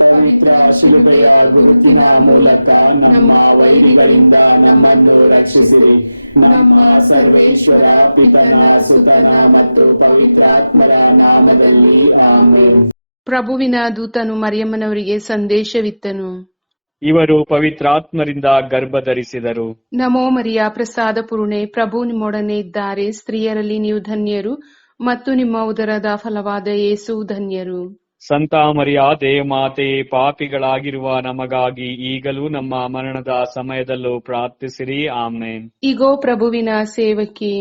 ಪವಿತ್ರ ಶಿಲುಬೆಯ ಗುರುತಿನ ಮೂಲಕ ನಮ್ಮ ವೈರಿಗಳಿಂದ ನಮ್ಮನ್ನು ರಕ್ಷಿಸಿರಿ. ನಮ್ಮ ಸರ್ವೇಶ್ವರ ಪಿತನ, ಸುತನ ಮತ್ತು ಪವಿತ್ರಾತ್ಮರ ನಾಮದಲ್ಲಿ ಆಮೆನ್. ಪ್ರಭುವಿನ ದೂತನು ಮರಿಯಮ್ಮನವರಿಗೆ ಸಂದೇಶವಿತ್ತನು. ಇವರು ಪವಿತ್ರಾತ್ಮರಿಂದ ಗರ್ಭ ಧರಿಸಿದರು. ನಮೋ ಮರಿಯ, ಪ್ರಸಾದ ಪೂರ್ಣೆ, ಪ್ರಭು ನಿಮ್ಮೊಡನೆ ಇದ್ದಾರೆ. ಸ್ತ್ರೀಯರಲ್ಲಿ ನೀವು ಧನ್ಯರು ಮತ್ತು ನಿಮ್ಮ ಉದರದ ಫಲವಾದ ಯೇಸು ಧನ್ಯರು. ಸಂತ ಮರಿಯಾದೆ ಮಾತೆ, ಪಾಪಿಗಳಾಗಿರುವ ನಮಗಾಗಿ ಈಗಲೂ ನಮ್ಮ ಮರಣದ ಸಮಯದಲ್ಲೂ ಪ್ರಾರ್ಥಿಸಿರಿ. ಆಮೆನ್. ಇಗೋ ಪ್ರಭುವಿನ ಸೇವಕಿ,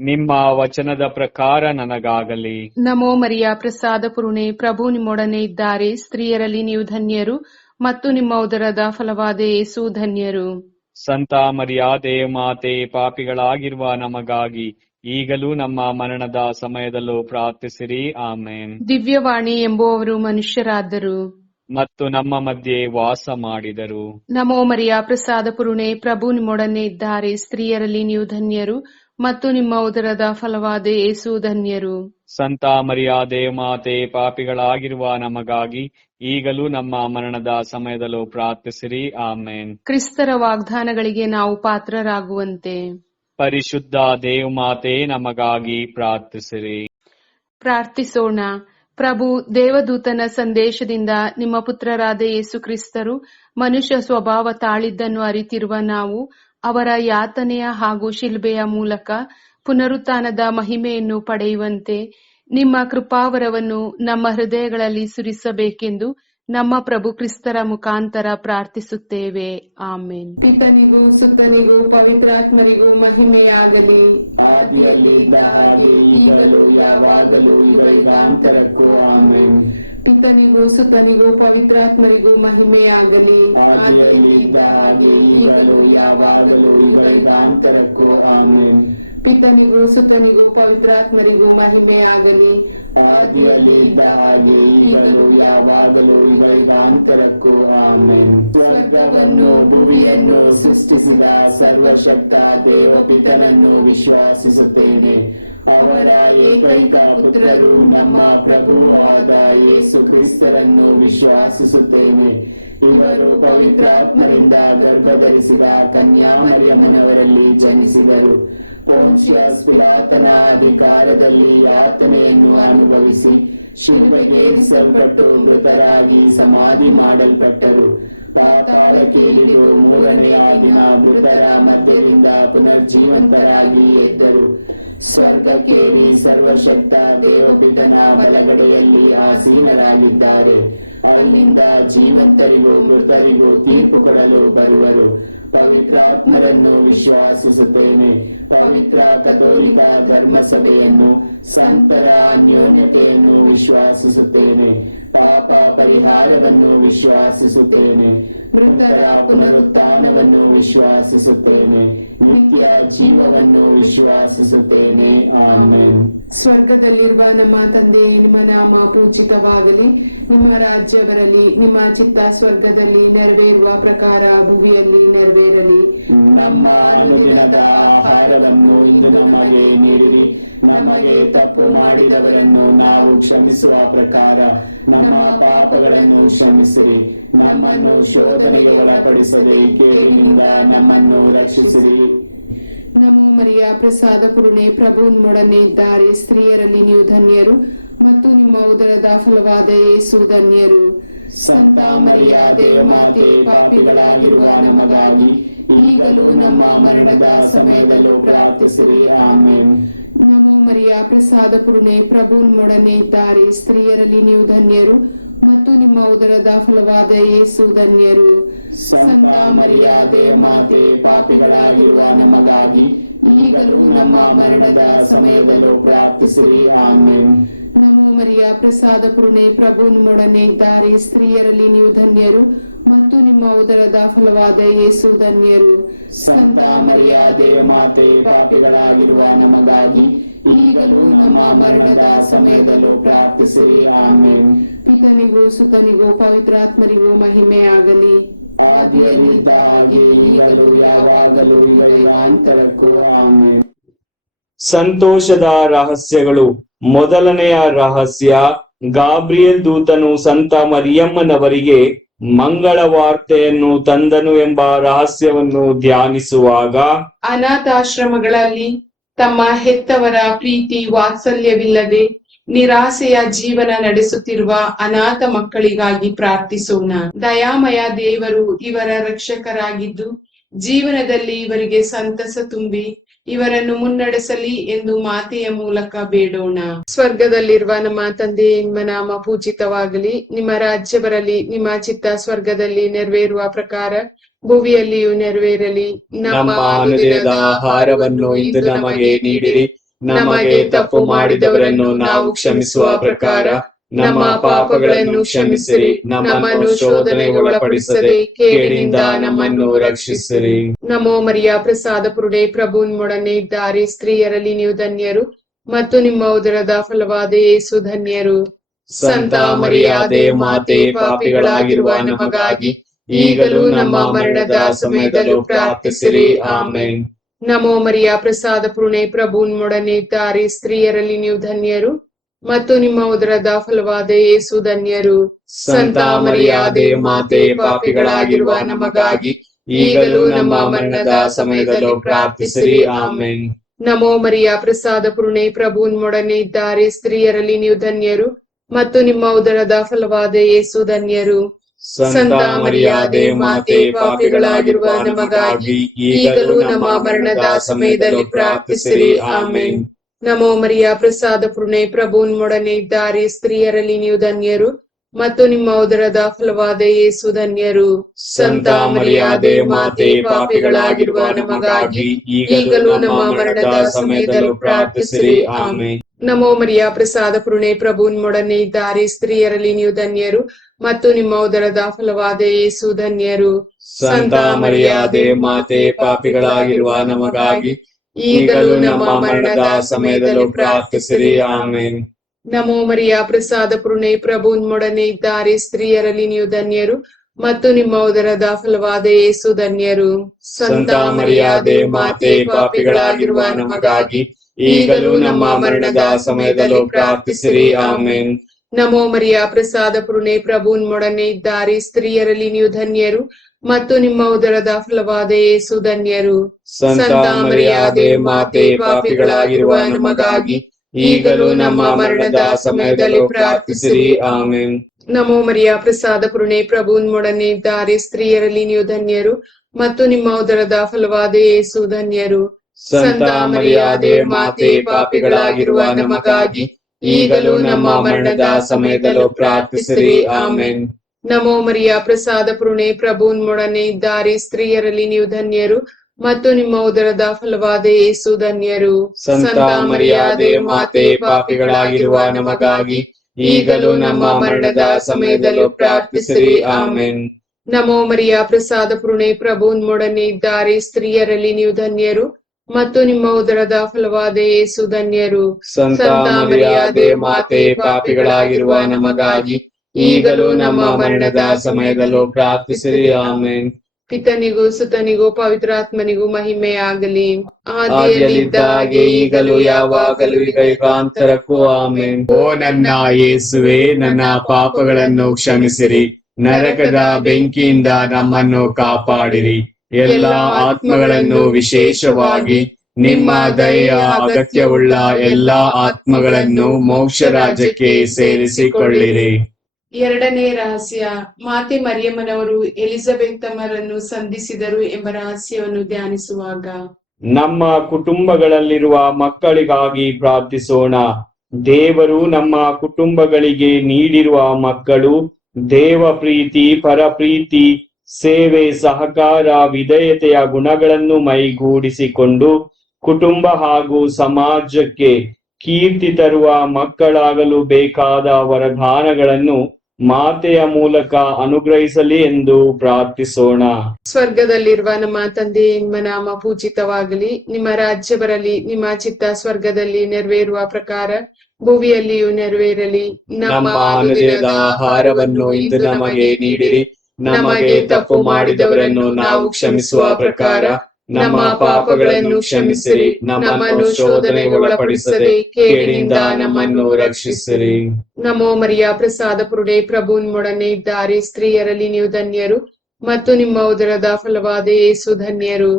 ನಿಮ್ಮ ವಚನದ ಪ್ರಕಾರ ನನಗಾಗಲಿ. ನಮೋ ಮರಿಯ, ಪ್ರಸಾದ ಪೂರ್ಣೆ, ಪ್ರಭು ನಿಮ್ಮೊಡನೆ ಇದ್ದಾರೆ. ಸ್ತ್ರೀಯರಲ್ಲಿ ನೀವು ಧನ್ಯರು ಮತ್ತು ನಿಮ್ಮ ಉದರದ ಫಲವಾದ ಯೇಸು ಧನ್ಯರು. ಸಂತ ಮರಿಯಾದೆ ಮಾತೆ, ಪಾಪಿಗಳಾಗಿರುವ ನಮಗಾಗಿ ಈಗಲೂ ನಮ್ಮ ಮರಣದ ಸಮಯದಲ್ಲೂ ಪ್ರಾರ್ಥಿಸಿರಿ. ಆಮೆನ್. ದಿವ್ಯವಾಣಿ ಎಂಬುವವರು ಮನುಷ್ಯರಾದರು ಮತ್ತು ನಮ್ಮ ಮಧ್ಯೆ ವಾಸ ಮಾಡಿದರು. ನಮೋ ಮರಿಯ, ಪ್ರಸಾದ ಪೂರ್ಣೆ, ಪ್ರಭು ನಿಮ್ಮೊಡನೆ ಇದ್ದಾರೆ. ಸ್ತ್ರೀಯರಲ್ಲಿ ನೀವು ಧನ್ಯರು ಮತ್ತು ನಿಮ್ಮ ಉದರದ ಫಲವಾದ ಯೇಸು ಧನ್ಯರು. ಸಂತ ಮರಿಯಾದೆ ಮಾತೆ, ಪಾಪಿಗಳಾಗಿರುವ ನಮಗಾಗಿ ಈಗಲೂ ನಮ್ಮ ಮರಣದ ಸಮಯದಲ್ಲೂ ಪ್ರಾರ್ಥಿಸಿರಿ. ಆಮೆನ್. ಕ್ರಿಸ್ತರ ವಾಗ್ದಾನಗಳಿಗೆ ನಾವು ಪಾತ್ರರಾಗುವಂತೆ ಪರಿಶುದ್ಧ ದೇವಮಾತೆ, ನಮಗಾಗಿ ಪ್ರಾರ್ಥಿಸಿರಿ. ಪ್ರಾರ್ಥಿಸೋಣ. ಪ್ರಭು ದೇವದೂತನ ಸಂದೇಶದಿಂದ ನಿಮ್ಮ ಪುತ್ರರಾದ ಯೇಸು ಕ್ರಿಸ್ತರು ಮನುಷ್ಯ ಸ್ವಭಾವ ತಾಳಿದ್ದನ್ನು ಅರಿತಿರುವ ನಾವು ಅವರ ಯಾತನೆಯ ಹಾಗೂ ಶಿಲ್ಬೆಯ ಮೂಲಕ ಪುನರುತ್ಥಾನದ ಮಹಿಮೆಯನ್ನು ಪಡೆಯುವಂತೆ ನಿಮ್ಮ ಕೃಪಾವರವನ್ನು ನಮ್ಮ ಹೃದಯಗಳಲ್ಲಿ ಸುರಿಸಬೇಕೆಂದು ನಮ್ಮ ಪ್ರಭು ಕ್ರಿಸ್ತರ ಮುಖಾಂತರ ಪ್ರಾರ್ಥಿಸುತ್ತೇವೆ. ಆಮೇನ್. ಪಿತನಿಗೂ ಸುತನಿಗೂ ಪವಿತ್ರಾತ್ಮರಿಗೂ ಮಹಿಮೆಯಾಗಲಿ. ಆದಿಯಲ್ಲಿ ಇದ್ದ ಹಾಗೆ ಈಗಲೂ ಯಾವಾಗಲೂ ಯುಗಾಂತರಕ್ಕೂ ಆಮೆನ್. ಪಿತನಿಗೂ ಸುತನಿಗೂ ಪವಿತ್ರಾತ್ಮರಿಗೂ ಮಹಿಮೆಯಾಗಲಿ. ಆದಿಯಲ್ಲಿ ಇದ್ದ ಹಾಗೆ ಈಗಲೂ ಯಾವಾಗಲೂ ಯುಗಾಂತರಕ್ಕೂ ಆಮೆನ್. ಪಿತನಿಗೂ ಸುತನಿಗೂ ಪವಿತ್ರಾತ್ಮರಿಗೂ ಮಹಿಮೆಯಾಗಲಿ. ಆದಿಯಲ್ಲಿ ಇದ್ದ ಹಾಗೆ ಈಗಲೂ ಯಾವಾಗಲೂ ಯುಗಾಂತರಕ್ಕೂ ಆಮೆನ್. ಸ್ವರ್ಗವನ್ನು ಭೂಮಿಯನ್ನು ಸೃಷ್ಟಿಸಿದ ಸರ್ವಶಕ್ತ ದೇವಪಿತನನ್ನು ವಿಶ್ವಾಸಿಸುತ್ತೇನೆ. ಅವರ ಏಕೈಕ ಪುತ್ರರು ನಮ್ಮ ಪ್ರಭು ಆದ ಯೇಸು ಕ್ರಿಸ್ತರನ್ನು ವಿಶ್ವಾಸಿಸುತ್ತೇನೆ. ಇವರು ಪವಿತ್ರಾತ್ಮರಿಂದ ಗರ್ಭಧರಿಸಿದ ಕನ್ಯಾ ಮರಿಯಮ್ಮನವರಲ್ಲಿ ಜನಿಸಿದರು. ಪೋನ್ಷಿಯಸ್ ಪಿಲಾತನ ಅಧಿಕಾರದಲ್ಲಿ ಯಾತನೆಯನ್ನು ಅನುಭವಿಸಿ ಶಿಲುಬೆಗೇರಿಸಲ್ಪಟ್ಟು ಮೃತರಾಗಿ ಸಮಾಧಿ ಮಾಡಲ್ಪಟ್ಟರು. ಪಾತಾಳಕ್ಕೆ ಇಳಿದು ಮೂರನೆಯ ದಿನ ಮೃತರ ಮಧ್ಯದಿಂದ ಪುನರ್ಜೀವಂತರಾಗಿ ಎದ್ದರು. ಸ್ವರ್ಗಕ್ಕೇರಿ ಸರ್ವಶಕ್ತ ದೇವಪಿತನ ಬಲಗಡೆಯಲ್ಲಿ ಆಸೀನರಾಗಿದ್ದಾರೆ. ಅಲ್ಲಿಂದ ಜೀವಂತರಿಗೂ ಮೃತರಿಗೂ ತೀರ್ಪು ಕೊಡಲು ಬರುವರು. ಪವಿತ್ರಾತ್ಮರನ್ನು ವಿಶ್ವಾಸಿಸುತ್ತೇನೆ. ಪವಿತ್ರ ಕಥೋಲಿಕ ಧರ್ಮಸಭೆಯನ್ನು, ಸಂತರ ಅನ್ಯೋನ್ಯತೆಯನ್ನು ವಿಶ್ವಾಸಿಸುತ್ತೇನೆ. ಪಾಪ ಪರಿಹಾರವನ್ನು ವಿಶ್ವಾಸಿಸುತ್ತೇನೆ. ಮೃತರ ಪುನರುತ್ಥಾನವನ್ನು ವಿಶ್ವಾಸಿಸುತ್ತೇನೆ. ನಿತ್ಯ ಜೀವವನ್ನು ವಿಶ್ವಾಸಿಸುತ್ತೇನೆ. ಆಮೆನ್. ಸ್ವರ್ಗದಲ್ಲಿರುವ ನಮ್ಮ ತಂದೆಯೇ, ನಿಮ್ಮ ನಾಮ ಪೂಜಿತವಾಗಲಿ. ನಿಮ್ಮ ರಾಜ್ಯ ಬರಲಿ. ನಿಮ್ಮ ಚಿತ್ತ ಸ್ವರ್ಗದಲ್ಲಿ ನೆರವೇರುವ ಪ್ರಕಾರ ಭುವಿಯಲ್ಲಿ ನೆರವೇರಲಿ. ನಮ್ಮ ಅನುದಿನದ ಆಹಾರವನ್ನು ಇಂದು ನಮಗೆ ನೀಡಿರಿ. ನಮಗೆ ತಪ್ಪು ಮಾಡಿದವರನ್ನು ನಾವು ಕ್ಷಮಿಸುವ ಪ್ರಕಾರ ನಮ್ಮ ಪಾಪಗಳನ್ನು ಕ್ಷಮಿಸಿರಿ. ನಮ್ಮನ್ನು ಶೋಧನೆಗೆ ಒಳಪಡಿಸದೆ ಕೇಡಿನಿಂದ ನಮ್ಮನ್ನು ರಕ್ಷಿಸಿರಿ. ನಮೋ ಮರಿಯ, ಪ್ರಸಾದ ಪೂರ್ಣೆ, ಪ್ರಭು ನಿಮ್ಮೊಡನೆ ಇದ್ದಾರೆ. ಸ್ತ್ರೀಯರಲ್ಲಿ ನೀವು ಧನ್ಯರು ಮತ್ತು ನಿಮ್ಮ ಉದರದ ಫಲವಾದ ಯೇಸು ಧನ್ಯರು. ಸಂತ ಮರಿಯಾದೆ ಮಾತೆ, ಪಾಪಿಗಳಾಗಿರುವ ನಮಗಾಗಿ ಈಗಲೂ ನಮ್ಮ ಮರಣದ ಸಮಯದಲ್ಲೂ ಪ್ರಾರ್ಥಿಸಿರಿ. ಆಮೆನ್. ನಮೋ ಮರಿಯ, ಪ್ರಸಾದ ಪೂರ್ಣೆ, ಪ್ರಭು ನಿಮ್ಮೊಡನೆ ಇದ್ದಾರೆ. ಸ್ತ್ರೀಯರಲ್ಲಿ ನೀವು ಧನ್ಯರು ಮತ್ತು ನಿಮ್ಮ ಉದರದ ಫಲವಾದ ಯೇಸು ಧನ್ಯರು. ಸಂತ ಮರಿಯಾದೆ ಮಾತೆ, ಪಾಪಿಗಳಾಗಿರುವ ನಮಗಾಗಿ ಈಗಲೂ ನಮ್ಮ ಮರಣದ ಸಮಯದಲ್ಲೂ ಪ್ರಾರ್ಥಿಸಿರಿ. ಆಮೆನ್. ನಮೋ ಮರಿಯ, ಪ್ರಸಾದ ಪೂರ್ಣೆ, ಪ್ರಭು ನಿಮ್ಮೊಡನೆ ಇದ್ದಾರೆ. ಸ್ತ್ರೀಯರಲ್ಲಿ ನೀವು ಧನ್ಯರು ಮತ್ತು ನಿಮ್ಮ ಉದರದ ಫಲವಾದ ಯೇಸು ಧನ್ಯರು. ಸಂತ ಮರಿಯಾದೆ ಮಾತೆ, ಪಾಪಿಗಳಾಗಿರುವ ನಮಗಾಗಿ ಈಗಲೂ ನಮ್ಮ ಮರಣದ ಸಮಯದಲ್ಲೂ ಪ್ರಾರ್ಥಿಸಿರಿ. ಆಮೆನ್. ಪಿತನಿಗೂ ಸುತನಿಗೂ ಪವಿತ್ರಾತ್ಮರಿಗೂ ಮಹಿಮೆಯಾಗಲಿ. ಆದಿಯಲ್ಲಿದ್ದ ಹಾಗೆ ಈಗಲೂ ಯಾವಾಗಲೂ ಯುಗಾಂತರಕ್ಕೂ ಆಮೆನ್. ಸಂತೋಷದ ರಹಸ್ಯಗಳು. ಮೊದಲನೆಯ ರಹಸ್ಯ, ಗಾಬ್ರಿಯಲ್ ದೂತನು ಸಂತ ಮರಿಯಮ್ಮನವರಿಗೆ ಮಂಗಳ ವಾರ್ತೆಯನ್ನು ತಂದನು ಎಂಬ ರಹಸ್ಯವನ್ನು ಧ್ಯಾನಿಸುವಾಗ ಅನಾಥಾಶ್ರಮಗಳಲ್ಲಿ ತಮ್ಮ ಹೆತ್ತವರ ಪ್ರೀತಿ ವಾತ್ಸಲ್ಯವಿಲ್ಲದೆ ನಿರಾಸೆಯ ಜೀವನ ನಡೆಸುತ್ತಿರುವ ಅನಾಥ ಮಕ್ಕಳಿಗಾಗಿ ಪ್ರಾರ್ಥಿಸೋಣ. ದಯಾಮಯ ದೇವರು ಇವರ ರಕ್ಷಕರಾಗಿದ್ದು ಜೀವನದಲ್ಲಿ ಇವರಿಗೆ ಸಂತಸ ತುಂಬಿ ಇವರನ್ನು ಮುನ್ನಡೆಸಲಿ ಎಂದು ಮಾತೆಯ ಮೂಲಕ ಬೇಡೋಣ. ಸ್ವರ್ಗದಲ್ಲಿರುವ ನಮ್ಮ ತಂದೆ, ನಿಮ್ಮ ನಾಮ ಪೂಜಿತವಾಗಲಿ, ನಿಮ್ಮ ರಾಜ್ಯ ಬರಲಿ, ನಿಮ್ಮ ಚಿತ್ತ ಸ್ವರ್ಗದಲ್ಲಿ ನೆರವೇರುವ ಪ್ರಕಾರ ಭುವಿಯಲ್ಲಿಯೂ ನೆರವೇರಲಿ. ನಮ್ಮ ಅನುದಿನದ ಆಹಾರವನ್ನು ಇಂದು ನಮಗೆ ನೀಡಿರಿ. ನಮಗೆ ತಪ್ಪು ಮಾಡಿದವರನ್ನು ನಾವು ಕ್ಷಮಿಸುವ ಪ್ರಕಾರ ನಮ್ಮ ಪಾಪಗಳನ್ನು ಕ್ಷಮಿಸಿರಿ. ನಮ್ಮನ್ನು ಶೋಧನೆಗೆ ಒಳಪಡಿಸದೆ ಕೇಡಿನಿಂದ ನಮ್ಮನ್ನು ರಕ್ಷಿಸಿರಿ. ನಮೋ ಮರಿಯ ಪ್ರಸಾದ ಪುರುಡೆ, ಪ್ರಭು ನಿಮ್ಮೊಡನೆ ಇದ್ದಾರೆ. ಸ್ತ್ರೀಯರಲ್ಲಿ ನೀವು ಧನ್ಯರು ಮತ್ತು ನಿಮ್ಮ ಉದರದ ಫಲವಾದ ಯೇಸು ಧನ್ಯರು. ಸಂತ ಮರಿಯಾದೆ ಮಾತೆ, ಪಾಪಿಗಳಾಗಿರುವ ನಮಗಾಗಿ ಈಗಲೂ ನಮ್ಮ ಮರಣದ ಸಮಯದಲ್ಲೂ ಪ್ರಾರ್ಥಿಸಿರಿ. ಆಮೆನ್. ನಮೋ ಮರಿಯ ಪ್ರಸಾದ ಪುರುಣೆ, ಪ್ರಭು ನಿಮ್ಮೊಡನೆ ಇದ್ದಾರೆ. ಸ್ತ್ರೀಯರಲ್ಲಿ ನೀವು ಧನ್ಯರು ಮತ್ತು ನಿಮ್ಮ ಉದರದ ಫಲವಾದ ಯೇಸು ಧನ್ಯರು. ಸಂತ ಮರಿಯಾದೆ ಮಾತೆ, ಪಾಪಿಗಳಾಗಿರುವ ನಮಗಾಗಿ ಈಗಲೂ ನಮ್ಮ ಮರಣದ ಸಮಯದಲ್ಲೂ ಪ್ರಾರ್ಥಿಸಿರಿ. ಆಮೆನ್. ನಮೋ ಮರಿಯ ಪ್ರಸಾದ ಪುರುಣೆ, ಪ್ರಭು ನಿಮ್ಮೊಡನೆ ಇದ್ದಾರೆ. ಸ್ತ್ರೀಯರಲ್ಲಿ ನೀವು ಧನ್ಯರು ಮತ್ತು ನಿಮ್ಮ ಉದರದ ಫಲವಾದ ಯೇಸು ಧನ್ಯರು. ಸಂತ ಮರಿಯಾದೆ ಮಾತೆ, ಪಾಪಿಗಳಾಗಿರುವ ನಮಗಾಗಿ ಈಗಲೂ ನಮ್ಮ ಮರಣದ ಸಮಯದಲ್ಲಿ ಪ್ರಾರ್ಥಿಸಿರಿ. ಆಮೆನ್. ನಮೋ ಮರಿಯ ಪ್ರಸಾದ ಪುರುಣೆ, ಪ್ರಭು ನಿಮ್ಮೊಡನೆ ಇದ್ದಾರೆ. ಸ್ತ್ರೀಯರಲ್ಲಿ ನೀವು ಧನ್ಯರು ಮತ್ತು ನಿಮ್ಮ ಉದರದ ಫಲವಾದ ಯೇಸು ಧನ್ಯರು. ಸಂತ ಮರಿಯಾದೆ ಮಾತೆ, ಪಾಪಿಗಳಾಗಿರುವ ನಮಗಾಗಿ ಈಗಲೂ ನಮ್ಮ ಮರಣದ ಸಮಯದಲ್ಲೂ ಪ್ರಾರ್ಥಿಸಿರಿ. ಆಮೆನ್. ನಮೋ ಮರಿಯ ಪ್ರಸಾದ ಪುರುಣೆ, ಪ್ರಭು ನಿಮ್ಮೊಡನೆ ಇದ್ದಾರೆ. ಸ್ತ್ರೀಯರಲ್ಲಿ ನೀವು ಧನ್ಯರು ಮತ್ತು ನಿಮ್ಮ ಉದರದ ಫಲವಾದ ಯೇಸು ಧನ್ಯರು. ಸಂತ ಮರಿಯಾದೆ ಮಾತೆ, ಪಾಪಿಗಳಾಗಿರುವ ನಮಗಾಗಿ ಈಗಲೂ ನಮ್ಮ ಮರಣದ ಸಮಯದಲ್ಲೂ ಪ್ರಾರ್ಥಿಸಿರಿ. ಆಮೆನ್. ನಮೋ ಮರಿಯ ಪ್ರಸಾದ ಪುರುಣೆ, ಪ್ರಭು ನಿಮ್ಮೊಡನೆ ಇದ್ದಾರೆ. ಸ್ತ್ರೀಯರಲ್ಲಿ ನೀವು ಧನ್ಯರು ಮತ್ತು ನಿಮ್ಮ ಉದರದ ಫಲವಾದ ಯೇಸು ಧನ್ಯರು. ಸಂತ ಮರಿಯಾದೆ ಮಾತೆ, ಪಾಪಿಗಳಾಗಿರುವ ನಮಗಾಗಿ ಈಗಲೂ ನಮ್ಮ ಮರಣದ ಸಮಯದಲ್ಲೂ ಪ್ರಾರ್ಥಿಸಿರಿ. ಆಮೆನ್. ನಮೋ ಮರಿಯ ಪ್ರಸಾದ ಪುರುಣೆ, ಪ್ರಭು ನಿಮ್ಮೊಡನೆ ಇದ್ದಾರೆ. ಸ್ತ್ರೀಯರಲ್ಲಿ ನೀವು ಧನ್ಯರು ಮತ್ತು ನಿಮ್ಮ ಉದರದ ಫಲವಾದ ಯೇಸು ಧನ್ಯರು. ಸಂತ ಮರಿಯಾದೆ ಮಾತೆ, ಪಾಪಿಗಳಾಗಿರುವ ನಮಗಾಗಿ ಈಗಲೂ ನಮ್ಮ ಮರಣದ ಸಮಯದಲ್ಲೂ ಪ್ರಾರ್ಥಿಸಿರಿ. ಆಮೆನ್. ನಮೋ ಮರಿಯ ಪ್ರಸಾದ ಪುರುಣೆ, ಪ್ರಭು ನಿಮ್ಮೊಡನೆ ಇದ್ದಾರೆ. ಸ್ತ್ರೀಯರಲ್ಲಿ ನೀವು ಧನ್ಯರು ಮತ್ತು ನಿಮ್ಮ ಉದರದ ಫಲವಾದ ಯೇಸು ಧನ್ಯರು. ಸಂತ ಮರಿಯಾದೆ ಮಾತೆ, ಪಾಪಿಗಳಾಗಿರುವ ನಮಗಾಗಿ ಈಗಲೂ ನಮ್ಮ ಮರಣದ ಸಮಯದಲ್ಲೂ ಪ್ರಾರ್ಥಿಸಿರಿ. ಆಮೆನ್. ನಮೋ ಮರಿಯ ಪ್ರಸಾದ ಪುರುಣೆ, ಪ್ರಭು ನಿಮ್ಮೊಡನೆ ಇದ್ದಾರೆ. ಸ್ತ್ರೀಯರಲ್ಲಿ ನೀವು ಧನ್ಯರು ಮತ್ತು ನಿಮ್ಮ ಉದರದ ಫಲವಾದ ಯೇಸು ಧನ್ಯರು. ಸಂತ ಮರಿಯಾದೆ ಮಾತೆ, ಪಾಪಿಗಳಾಗಿರುವ ನಮಗಾಗಿ ಈಗಲೂ ನಮ್ಮ ಮರಣದ ಸಮಯದಲ್ಲೂ ಪ್ರಾರ್ಥಿಸಿರಿ. ಆಮೆನ್. ನಮೋ ಮರಿಯ ಪ್ರಸಾದ ಪುರುಣೆ, ಪ್ರಭು ನಿಮ್ಮೊಡನೆ ಇದ್ದಾರೆ. ಸ್ತ್ರೀಯರಲ್ಲಿ ನೀವು ಧನ್ಯರು ಮತ್ತು ನಿಮ್ಮ ಉದರದ ಫಲವಾದ ಯೇಸು ಧನ್ಯರು. ಸಂತ ಮರಿಯಾದೆ ಮಾತೆ, ಪಾಪಿಗಳಾಗಿರುವ ನಮಗಾಗಿ ಈಗಲೂ ನಮ್ಮ ಮರಣದ ಸಮಯದಲ್ಲೂ ಪ್ರಾರ್ಥಿಸಿರಿ. ಆಮೆನ್. ಪಿತನಿಗೂ ಸುತನಿಗೂ ಪವಿತ್ರಾತ್ಮನಿಗೂ ಮಹಿಮೆಯಾಗಲಿ. ಆದಿಯಲ್ಲಿದ್ದ ಹಾಗೆ ಈಗಲೂ ಯಾವಾಗಲೂ ಈಗ ಯುಗಾಂತರಕ್ಕೂ. ಆಮೆನ್. ಓ ನನ್ನ ಯೇಸುವೆ, ನನ್ನ ಪಾಪಗಳನ್ನು ಕ್ಷಮಿಸಿರಿ, ನರಕದ ಬೆಂಕಿಯಿಂದ ನಮ್ಮನ್ನು ಕಾಪಾಡಿರಿ. ಎಲ್ಲ ಆತ್ಮಗಳನ್ನು, ವಿಶೇಷವಾಗಿ ನಿಮ್ಮ ದಯೆಯ ಅಗತ್ಯವುಳ್ಳ ಎಲ್ಲಾ ಆತ್ಮಗಳನ್ನು ಮೋಕ್ಷ ರಾಜ್ಯಕ್ಕೆ ಸೇರಿಸಿಕೊಳ್ಳಿರಿ. ಎರಡನೇ ರಹಸ್ಯ, ಮಾತೆ ಮರಿಯಮ್ಮನವರು ಎಲಿಜಬೆತ್ ಅಮ್ಮರನ್ನು ಸಂಧಿಸಿದರು ಎಂಬ ರಹಸ್ಯವನ್ನು ಧ್ಯಾನಿಸುವಾಗ ನಮ್ಮ ಕುಟುಂಬಗಳಲ್ಲಿರುವ ಮಕ್ಕಳಿಗಾಗಿ ಪ್ರಾರ್ಥಿಸೋಣ. ದೇವರು ನಮ್ಮ ಕುಟುಂಬಗಳಿಗೆ ನೀಡಿರುವ ಮಕ್ಕಳು ದೇವ ಪ್ರೀತಿ, ಪರಪ್ರೀತಿ, ಸೇವೆ, ಸಹಕಾರ, ವಿಧೇಯತೆಯ ಗುಣಗಳನ್ನು ಮೈಗೂಡಿಸಿಕೊಂಡು ಕುಟುಂಬ ಹಾಗೂ ಸಮಾಜಕ್ಕೆ ಕೀರ್ತಿ ತರುವ ಮಕ್ಕಳಾಗಲು ಬೇಕಾದ ವರದಾನಗಳನ್ನು ಮಾತೆಯ ಮೂಲಕ ಅನುಗ್ರಹಿಸಲಿ ಎಂದು ಪ್ರಾರ್ಥಿಸೋಣ. ಸ್ವರ್ಗದಲ್ಲಿರುವ ನಮ್ಮ ತಂದೆ, ನಿಮ್ಮ ನಾಮ ಪೂಜಿತವಾಗಲಿ, ನಿಮ್ಮ ರಾಜ್ಯ ಬರಲಿ, ನಿಮ್ಮ ಚಿತ್ತ ಸ್ವರ್ಗದಲ್ಲಿ ನೆರವೇರುವ ಪ್ರಕಾರ ಭುವಿಯಲ್ಲಿಯೂ ನೆರವೇರಲಿ. ನಮ್ಮ ಅನುದಿನದ ಆಹಾರವನ್ನು ಇಂದು ನಮಗೆ ನೀಡಿರಿ. ನಮಗೆ ತಪ್ಪು ಮಾಡಿದವರನ್ನು ನಾವು ಕ್ಷಮಿಸುವ ಪ್ರಕಾರ ನಮ್ಮ ಪಾಪಗಳನ್ನು ಕ್ಷಮಿಸಿರಿ, ನಮ್ಮನ್ನು ಶೋಧನೆಗೆ ಒಳಪಡಿಸದೆ ಕೇಡಿನಿಂದ ನಮ್ಮನ್ನು ರಕ್ಷಿಸಿರಿ. ನಮೋ ಮರಿಯ ಪ್ರಸಾದ ಪುರುಡೆ ಪ್ರಭು ನಿಮ್ಮೊಡನೆ ಇದ್ದಾರೆ, ಸ್ತ್ರೀಯರಲ್ಲಿ ನೀವು ಧನ್ಯರು ಮತ್ತು ನಿಮ್ಮ ಉದರದ ಫಲವಾದ ಯೇಸು ಧನ್ಯರು.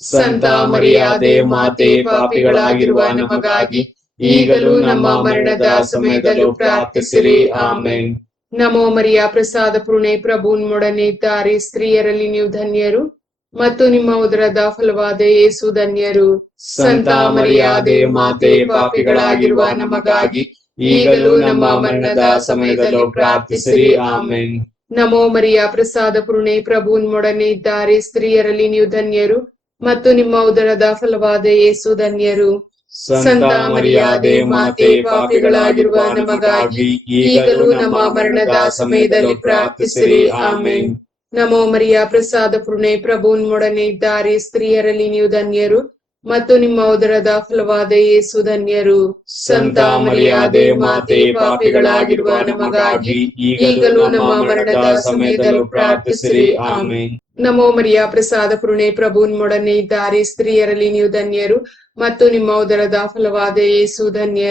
ಸಂತ ಮರಿಯಾದೆ ಮಾತೆ, ಪಾಪಿಗಳಾಗಿರುವ ನಮಗಾಗಿ ಈಗಲೂ ನಮ್ಮ ಮರಣದ ಸಮಯದಲ್ಲೂ ಪ್ರಾರ್ಥಿಸಿರಿ. ಆಮೆನ್. ನಮೋ ಮರಿಯ ಪ್ರಸಾದ ಪುರುಣೆ ಪ್ರಭು ನಿಮ್ಮೊಡನೆ ಇದ್ದಾರೆ, ಸ್ತ್ರೀಯರಲ್ಲಿ ನೀವು ಧನ್ಯರು ಮತ್ತು ನಿಮ್ಮ ಉದರದ ಫಲವಾದ ಯೇಸು ಧನ್ಯರು. ಸಂತ ಮರಿಯಾದೆ ಮಾತೆ, ಪಾಪಿಗಳಾಗಿರುವ ನಮಗಾಗಿ ಈಗಲೂ ನಮ್ಮ ಮರಣದ ಸಮಯದಲ್ಲೂ ಪ್ರಾರ್ಥಿಸಿರಿ. ಆಮೆನ್. ನಮೋ ಮರಿಯ ಪ್ರಸಾದ ಪುರುಣೆ ಪ್ರಭು ನಿಮ್ಮೊಡನೆ ಇದ್ದಾರೆ, ಸ್ತ್ರೀಯರಲ್ಲಿ ನೀವು ಧನ್ಯರು ಮತ್ತು ನಿಮ್ಮ ಉದರದ ಫಲವಾದ ಯೇಸು ಧನ್ಯರು. ಸಂತ ಮರಿಯಾದೆ ಮಾತೆ, ಪಾಪಿಗಳಾಗಿರುವ ನಮಗಾಗಿ ಈಗಲೂ ನಮ್ಮ ಮರಣದ ಸಮಯದಲ್ಲಿ ಪ್ರಾರ್ಥಿಸಿರಿ. ಆಮೆನ್. ನಮೋ ಮರಿಯ ಪ್ರಸಾದ ಪುರುಣೆ ಪ್ರಭು ನಿಮ್ಮೊಡನೆ ಇದ್ದಾರೆ, ಸ್ತ್ರೀಯರಲ್ಲಿ ನೀವು ಧನ್ಯರು ಮತ್ತು ನಿಮ್ಮ ಉದರದ ಫಲವಾದ ಯೇಸು ಧನ್ಯರು. ಸಂತ ಮರಿಯಾದೆ ಮಾತೆ, ಪಾಪಿಗಳಾಗಿರುವ ನಮಗಾಗಿ ಈಗಲೂ ನಮ್ಮ ಮರಣದ ಸಮಯದಲ್ಲೂ ಪ್ರಾರ್ಥಿಸಿರಿ. ಆಮೆನ್. ನಮೋ ಮರಿಯ ಪ್ರಸಾದ ಪುರುಣೆ ಪ್ರಭು ನಿಮ್ಮೊಡನೆ ಇದ್ದಾರೆ, ಸ್ತ್ರೀಯರಲ್ಲಿ ನೀವು ಧನ್ಯರು ಮತ್ತು ನಿಮ್ಮ ಉದರದ ಫಲವಾದ ಯೇಸು ಧನ್ಯರು.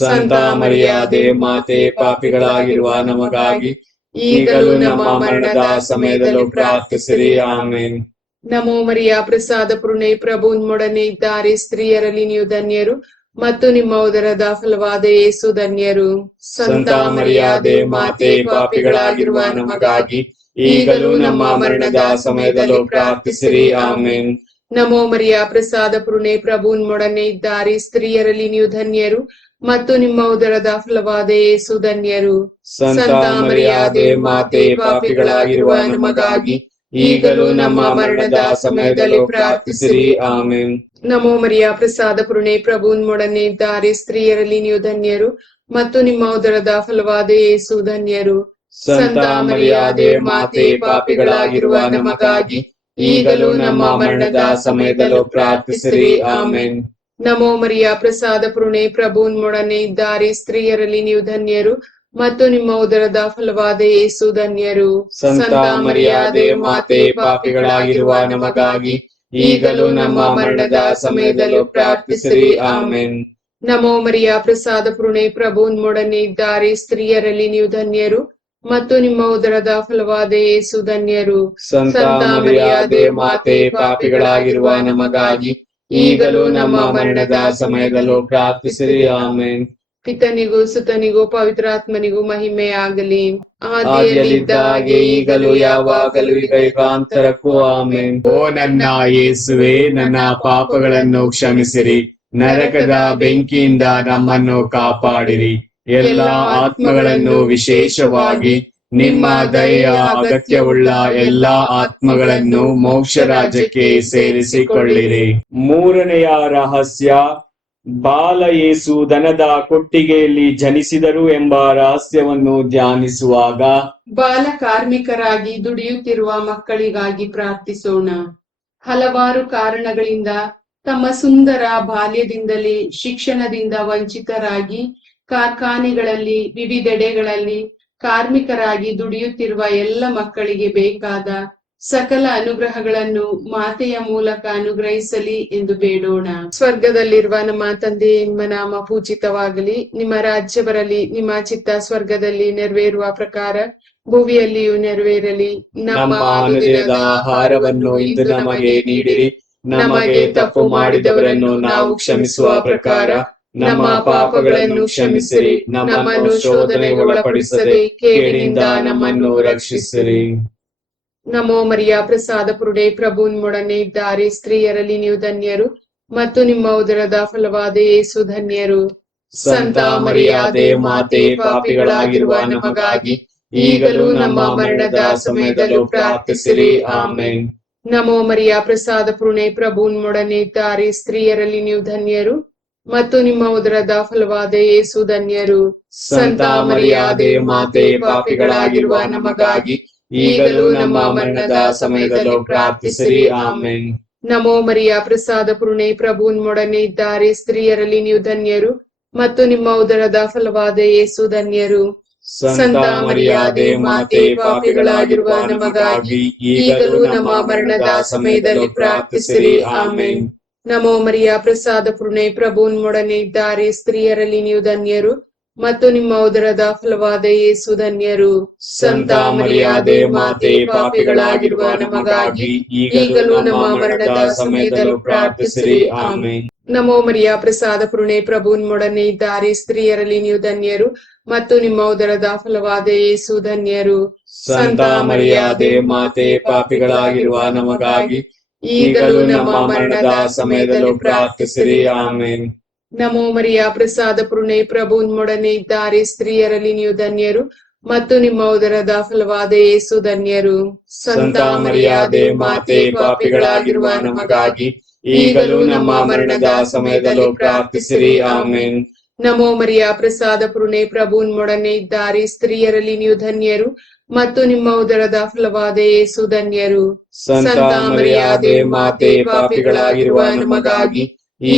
ಸಂತ ಮರಿಯಾದೆ ಮಾತೆ, ಪಾಪಿಗಳಾಗಿರುವ ನಮಗಾಗಿ ಈಗಲೂ ನಮ್ಮ ಮರಣದ ಸಮಯದಲ್ಲೂ ಪ್ರಾರ್ಥಿಸಿರಿ. ಆಮೆನ್. ನಮೋ ಮರಿಯ ಪ್ರಸಾದ ಪುರುಣೆ ಪ್ರಭು ನಿಮ್ಮೊಡನೆ ಇದ್ದಾರೆ, ಸ್ತ್ರೀಯರಲ್ಲಿ ನೀವು ಧನ್ಯರು ಮತ್ತು ನಿಮ್ಮ ಉದರದ ಫಲವಾದ ಯೇಸು ಧನ್ಯರು. ಸಂತ ಮರಿಯಾದೆ ಮಾತೆ, ಪಾಪಿಗಳಾಗಿರುವ ನಮಗಾಗಿ ಈಗಲೂ ನಮ್ಮ ಮರಣದ ಸಮಯದಲ್ಲೂ ಪ್ರಾರ್ಥಿಸಿರಿ. ಆಮೆನ್. ನಮೋ ಮರಿಯ ಪ್ರಸಾದ ಪುರುಣೆ ಪ್ರಭು ನಿಮ್ಮೊಡನೆ ಇದ್ದಾರೆ, ಸ್ತ್ರೀಯರಲ್ಲಿ ನೀವು ಧನ್ಯರು ಮತ್ತು ನಿಮ್ಮ ಉದರದ ಫಲವಾದ ಯೇಸು ಧನ್ಯರು. ಸಂತ ಮರಿಯಾದೆ ಮಾತೆ, ಪಾಪಿಗಳಾಗಿರುವ ನಮಗಾಗಿ ಈಗಲೂ ನಮ್ಮ ಮರಣದ ಸಮಯದಲ್ಲೂ ಪ್ರಾರ್ಥಿಸಿರಿ. ಆಮೆನ್. ನಮೋ ಮರಿಯ ಪ್ರಸಾದ ಪುರುಣೆ ಪ್ರಭು ನಿಮ್ಮೊಡನೆ ಇದ್ದಾರೆ, ಸ್ತ್ರೀಯರಲ್ಲಿ ನೀವು ಧನ್ಯರು ಮತ್ತು ನಿಮ್ಮ ಉದರದ ಫಲವಾದ ಯೇಸು ಧನ್ಯರು. ಸಂತ ಮರಿಯಾದೆ ಮಾತೆ, ಪಾಪಿಗಳಾಗಿರುವ ನಮಗಾಗಿ ಈಗಲೂ ನಮ್ಮ ಮರಣದ ಸಮಯದಲ್ಲೂ ಪ್ರಾರ್ಥಿಸಿರಿ. ಆಮೆನ್. ನಮೋ ಮರಿಯ ಪ್ರಸಾದ ಪುರುಣೆ ಪ್ರಭು ನಿಮ್ಮೊಡನೆ ಇದ್ದಾರೆ, ಸ್ತ್ರೀಯರಲ್ಲಿ ನೀವು ಧನ್ಯರು ಮತ್ತು ನಿಮ್ಮ ಉದರದ ಫಲವಾದ ಯೇಸು ಧನ್ಯರು. ಸಂತ ಮರಿಯಾದೆ ಮಾತೆ, ಪಾಪಿಗಳಾಗಿರುವ ನಮಗಾಗಿ ಈಗಲೂ ನಮ್ಮ ಮರಣದ ಸಮಯದಲ್ಲೂ ಪ್ರಾರ್ಥಿಸಿರಿ. ಆಮೆನ್. ನಮೋ ಮರಿಯ ಪ್ರಸಾದ ಪುರುಣೆ ಪ್ರಭು ನಿಮ್ಮೊಡನೆ ಇದ್ದಾರೆ, ಸ್ತ್ರೀಯರಲ್ಲಿ ನೀವು ಧನ್ಯರು ಮತ್ತು ನಿಮ್ಮ ಉದರದ ಫಲವಾದ ಯೇಸು ಧನ್ಯರು. ಸಂತ ಮರಿಯಾದೆ ಮಾತೆ, ಪಾಪಿಗಳಾಗಿರುವ ನಮಗಾಗಿ ಈಗಲೂ ನಮ್ಮ ಮರಣದ ಸಮಯದಲ್ಲೂ ಪ್ರಾರ್ಥಿಸಿರಿ. ಆಮೆನ್. ಪಿತನಿಗೂ ಸುತನಿಗೂ ಪವಿತ್ರಾತ್ಮನಿಗೂ ಮಹಿಮೆ ಆಗಲಿ. ಆದಿಯಲ್ಲಿದ್ದ ಹಾಗೆ ಈಗಲೂ ಯಾವಾಗಲೂ ಈಗ ಯುಗಾಂತರಕ್ಕೂ. ಆಮೆನ್. ಓ ನನ್ನ ಯೇಸುವೆ, ನನ್ನ ಪಾಪಗಳನ್ನು ಕ್ಷಮಿಸಿರಿ, ನರಕದ ಬೆಂಕಿಯಿಂದ ನಮ್ಮನ್ನು ಕಾಪಾಡಿರಿ. ಎಲ್ಲ ಆತ್ಮಗಳನ್ನು, ವಿಶೇಷವಾಗಿ ನಿಮ್ಮ ದಯೆಯ ಅಗತ್ಯವುಳ್ಳ ಎಲ್ಲಾ ಆತ್ಮಗಳನ್ನು ಮೋಕ್ಷ ರಾಜ್ಯಕ್ಕೆ ಸೇರಿಸಿಕೊಳ್ಳಿರಿ. ಮೂರನೆಯ ರಹಸ್ಯ, ಬಾಲ ಯೇಸು ದನದ ಕೊಟ್ಟಿಗೆಯಲ್ಲಿ ಜನಿಸಿದರು ಎಂಬ ರಹಸ್ಯವನ್ನು ಧ್ಯಾನಿಸುವಾಗ ಬಾಲ ಕಾರ್ಮಿಕರಾಗಿ ದುಡಿಯುತ್ತಿರುವ ಮಕ್ಕಳಿಗಾಗಿ ಪ್ರಾರ್ಥಿಸೋಣ. ಹಲವಾರು ಕಾರಣಗಳಿಂದ ತಮ್ಮ ಸುಂದರ ಬಾಲ್ಯದಿಂದಲೇ ಶಿಕ್ಷಣದಿಂದ ವಂಚಿತರಾಗಿ ಕಾರ್ಖಾನೆಗಳಲ್ಲಿ ವಿವಿಧೆಡೆಗಳಲ್ಲಿ ಕಾರ್ಮಿಕರಾಗಿ ದುಡಿಯುತ್ತಿರುವ ಎಲ್ಲ ಮಕ್ಕಳಿಗೆ ಬೇಕಾದ ಸಕಲ ಅನುಗ್ರಹಗಳನ್ನು ಮಾತೆಯ ಮೂಲಕ ಅನುಗ್ರಹಿಸಲಿ ಎಂದು ಬೇಡೋಣ. ಸ್ವರ್ಗದಲ್ಲಿರುವ ನಮ್ಮ ತಂದೆ, ನಿಮ್ಮ ನಾಮ ಪೂಜಿತವಾಗಲಿ, ನಿಮ್ಮ ರಾಜ್ಯ ಬರಲಿ, ನಿಮ್ಮ ಚಿತ್ತ ಸ್ವರ್ಗದಲ್ಲಿ ನೆರವೇರುವ ಪ್ರಕಾರ ಭೂಮಿಯಲ್ಲಿಯೂ ನೆರವೇರಲಿ. ನಮ್ಮ ಅನುದಿನದ ಆಹಾರವನ್ನು ಇಂದು ನಮಗೆ ನೀಡಿರಿ. ನಮಗೆ ತಪ್ಪು ಮಾಡಿದವರನ್ನು ನಾವು ಕ್ಷಮಿಸುವ ಪ್ರಕಾರ ನಮ್ಮ ಪಾಪಗಳನ್ನು ಕ್ಷಮಿಸಿರಿ. ನಮ್ಮನ್ನು ಶೋಧನೆಗೆ ಒಳಪಡಿಸದೆ ಕೇಡಿನಿಂದ ನಮ್ಮನ್ನು ರಕ್ಷಿಸಿರಿ. ನಮೋ ಮರಿಯ ಪ್ರಸಾದ ಪುರುಡೆ ಪ್ರಭು ನಿಮ್ಮೊಡನೆ ಇದ್ದಾರೆ, ಸ್ತ್ರೀಯರಲ್ಲಿ ನೀವು ಧನ್ಯರು ಮತ್ತು ನಿಮ್ಮ ಉದರದ ಫಲವಾದ ಯೇಸು ಧನ್ಯರು. ಸಂತ ಮರಿಯಾದೆ ಮಾತೆ, ಪಾಪಿಗಳಾಗಿರುವ ನಮಗಾಗಿ ಈಗಲೂ ನಮ್ಮ ಮರಣದ ಸಮಯದಲ್ಲೂ ಪ್ರಾರ್ಥಿಸಿರಿ. ಆಮೆನ್. ನಮೋ ಮರಿಯ ಪ್ರಸಾದ ಪುರುಣೆ ಪ್ರಭು ನಿಮ್ಮೊಡನೆ ಇದ್ದಾರೆ, ಸ್ತ್ರೀಯರಲ್ಲಿ ನೀವು ಧನ್ಯರು ಮತ್ತು ನಿಮ್ಮ ಉದರದ ಫಲವಾದ ಯೇಸು ಧನ್ಯರು. ಸಂತ ಮರಿಯಾದೆ ಮಾತೆ, ಪಾಪಿಗಳಾಗಿರುವ ನಮಗಾಗಿ ಈಗಲೂ ನಮ್ಮ ಮರಣದ ಸಮಯದಲ್ಲೂ ಪ್ರಾರ್ಥಿಸಿರಿ. ಆಮೆನ್. ನಮೋ ಮರಿಯ ಪ್ರಸಾದ ಪುರುಣೆ ಪ್ರಭು ನಿಮ್ಮೊಡನೆ ಇದ್ದಾರೆ, ಸ್ತ್ರೀಯರಲ್ಲಿ ನೀವು ಧನ್ಯರು ಮತ್ತು ನಿಮ್ಮ ಉದರದ ಫಲವಾದ ಯೇಸು ಧನ್ಯರು. ಸಂತ ಮರಿಯಾದೆ ಮಾತೆ, ಪಾಪಿಗಳಾಗಿರುವ ನಮಗಾಗಿ ಈಗಲೂ ನಮ್ಮ ಮರಣದ ಸಮಯದಲ್ಲಿ ಪ್ರಾರ್ಥಿಸಿರಿ. ಆಮೆನ್. ನಮೋ ಮರಿಯ ಪ್ರಸಾದ ಪೂರ್ಣೆ, ಪ್ರಭು ನಿಮ್ಮೊಡನೆ ಇದ್ದಾರೆ. ಸ್ತ್ರೀಯರಲ್ಲಿ ನೀವು ಧನ್ಯರು ಮತ್ತು ನಿಮ್ಮ ಉದರದ ಫಲವಾದ ಯೇಸು ಧನ್ಯರು. ಸಂತ ಮರಿಯಾದೆ ಮಾತೆ, ಪಾಪಿಗಳಾಗಿರುವ ನಮಗಾಗಿ ಈಗಲೂ ನಮ್ಮ ಮರಣದ ಸಮಯದಲ್ಲೂ ಪ್ರಾರ್ಥಿಸಿರಿ. ಆಮೆನ್. ನಮೋ ಮರಿಯ ಪ್ರಸಾದ ಪೂರ್ಣೆ, ಪ್ರಭು ನಿಮ್ಮೊಡನೆ ಇದ್ದಾರೆ. ಸ್ತ್ರೀಯರಲ್ಲಿ ನೀವು ಧನ್ಯರು ಮತ್ತು ನಿಮ್ಮ ಉದರದ ಫಲವಾದ ಯೇಸು ಧನ್ಯರು. ಸಂತ ಮರಿಯಾದೆ ಮಾತೆ, ಪಾಪಿಗಳಾಗಿರುವ ನಮಗಾಗಿ ಈಗಲೂ ನಮ್ಮ ಮರಣದ ಸಮಯದಲ್ಲೂ ಪ್ರಾರ್ಥಿಸಿರಿ. ಆಮೆನ್. ನಮೋ ಮರಿಯ ಪ್ರಸಾದ ಪೂರ್ಣೆ, ಪ್ರಭು ನಿಮ್ಮೊಡನೆ ಇದ್ದಾರೆ. ಸ್ತ್ರೀಯರಲ್ಲಿ ನೀವು ಧನ್ಯರು ಮತ್ತು ನಿಮ್ಮ ಉದರದ ಫಲವಾದ ಯೇಸು ಧನ್ಯರು. ಸಂತ ಮರಿಯಾದೆ ಮಾತೆ, ಪಾಪಿಗಳಾಗಿರುವ ನಮಗಾಗಿ ಈಗಲೂ ನಮ್ಮ ಮರಣದ ಸಮಯದಲ್ಲೂ ಪ್ರಾರ್ಥಿಸಿರಿ. ಆಮೆನ್. ನಮೋ ಮರಿಯ ಪ್ರಸಾದ ಪೂರ್ಣೆ, ಪ್ರಭು ನಿಮ್ಮೊಡನೆ ಇದ್ದಾರೆ. ಸ್ತ್ರೀಯರಲ್ಲಿ ನೀವು ಧನ್ಯರು ಮತ್ತು ನಿಮ್ಮ ಉದರದ ಫಲವಾದ ಯೇಸು ಧನ್ಯರು. ಸಂತ ಮರಿಯಾದೆ ಮಾತೆ, ಪಾಪಿಗಳಾಗಿರುವ ನಮಗಾಗಿ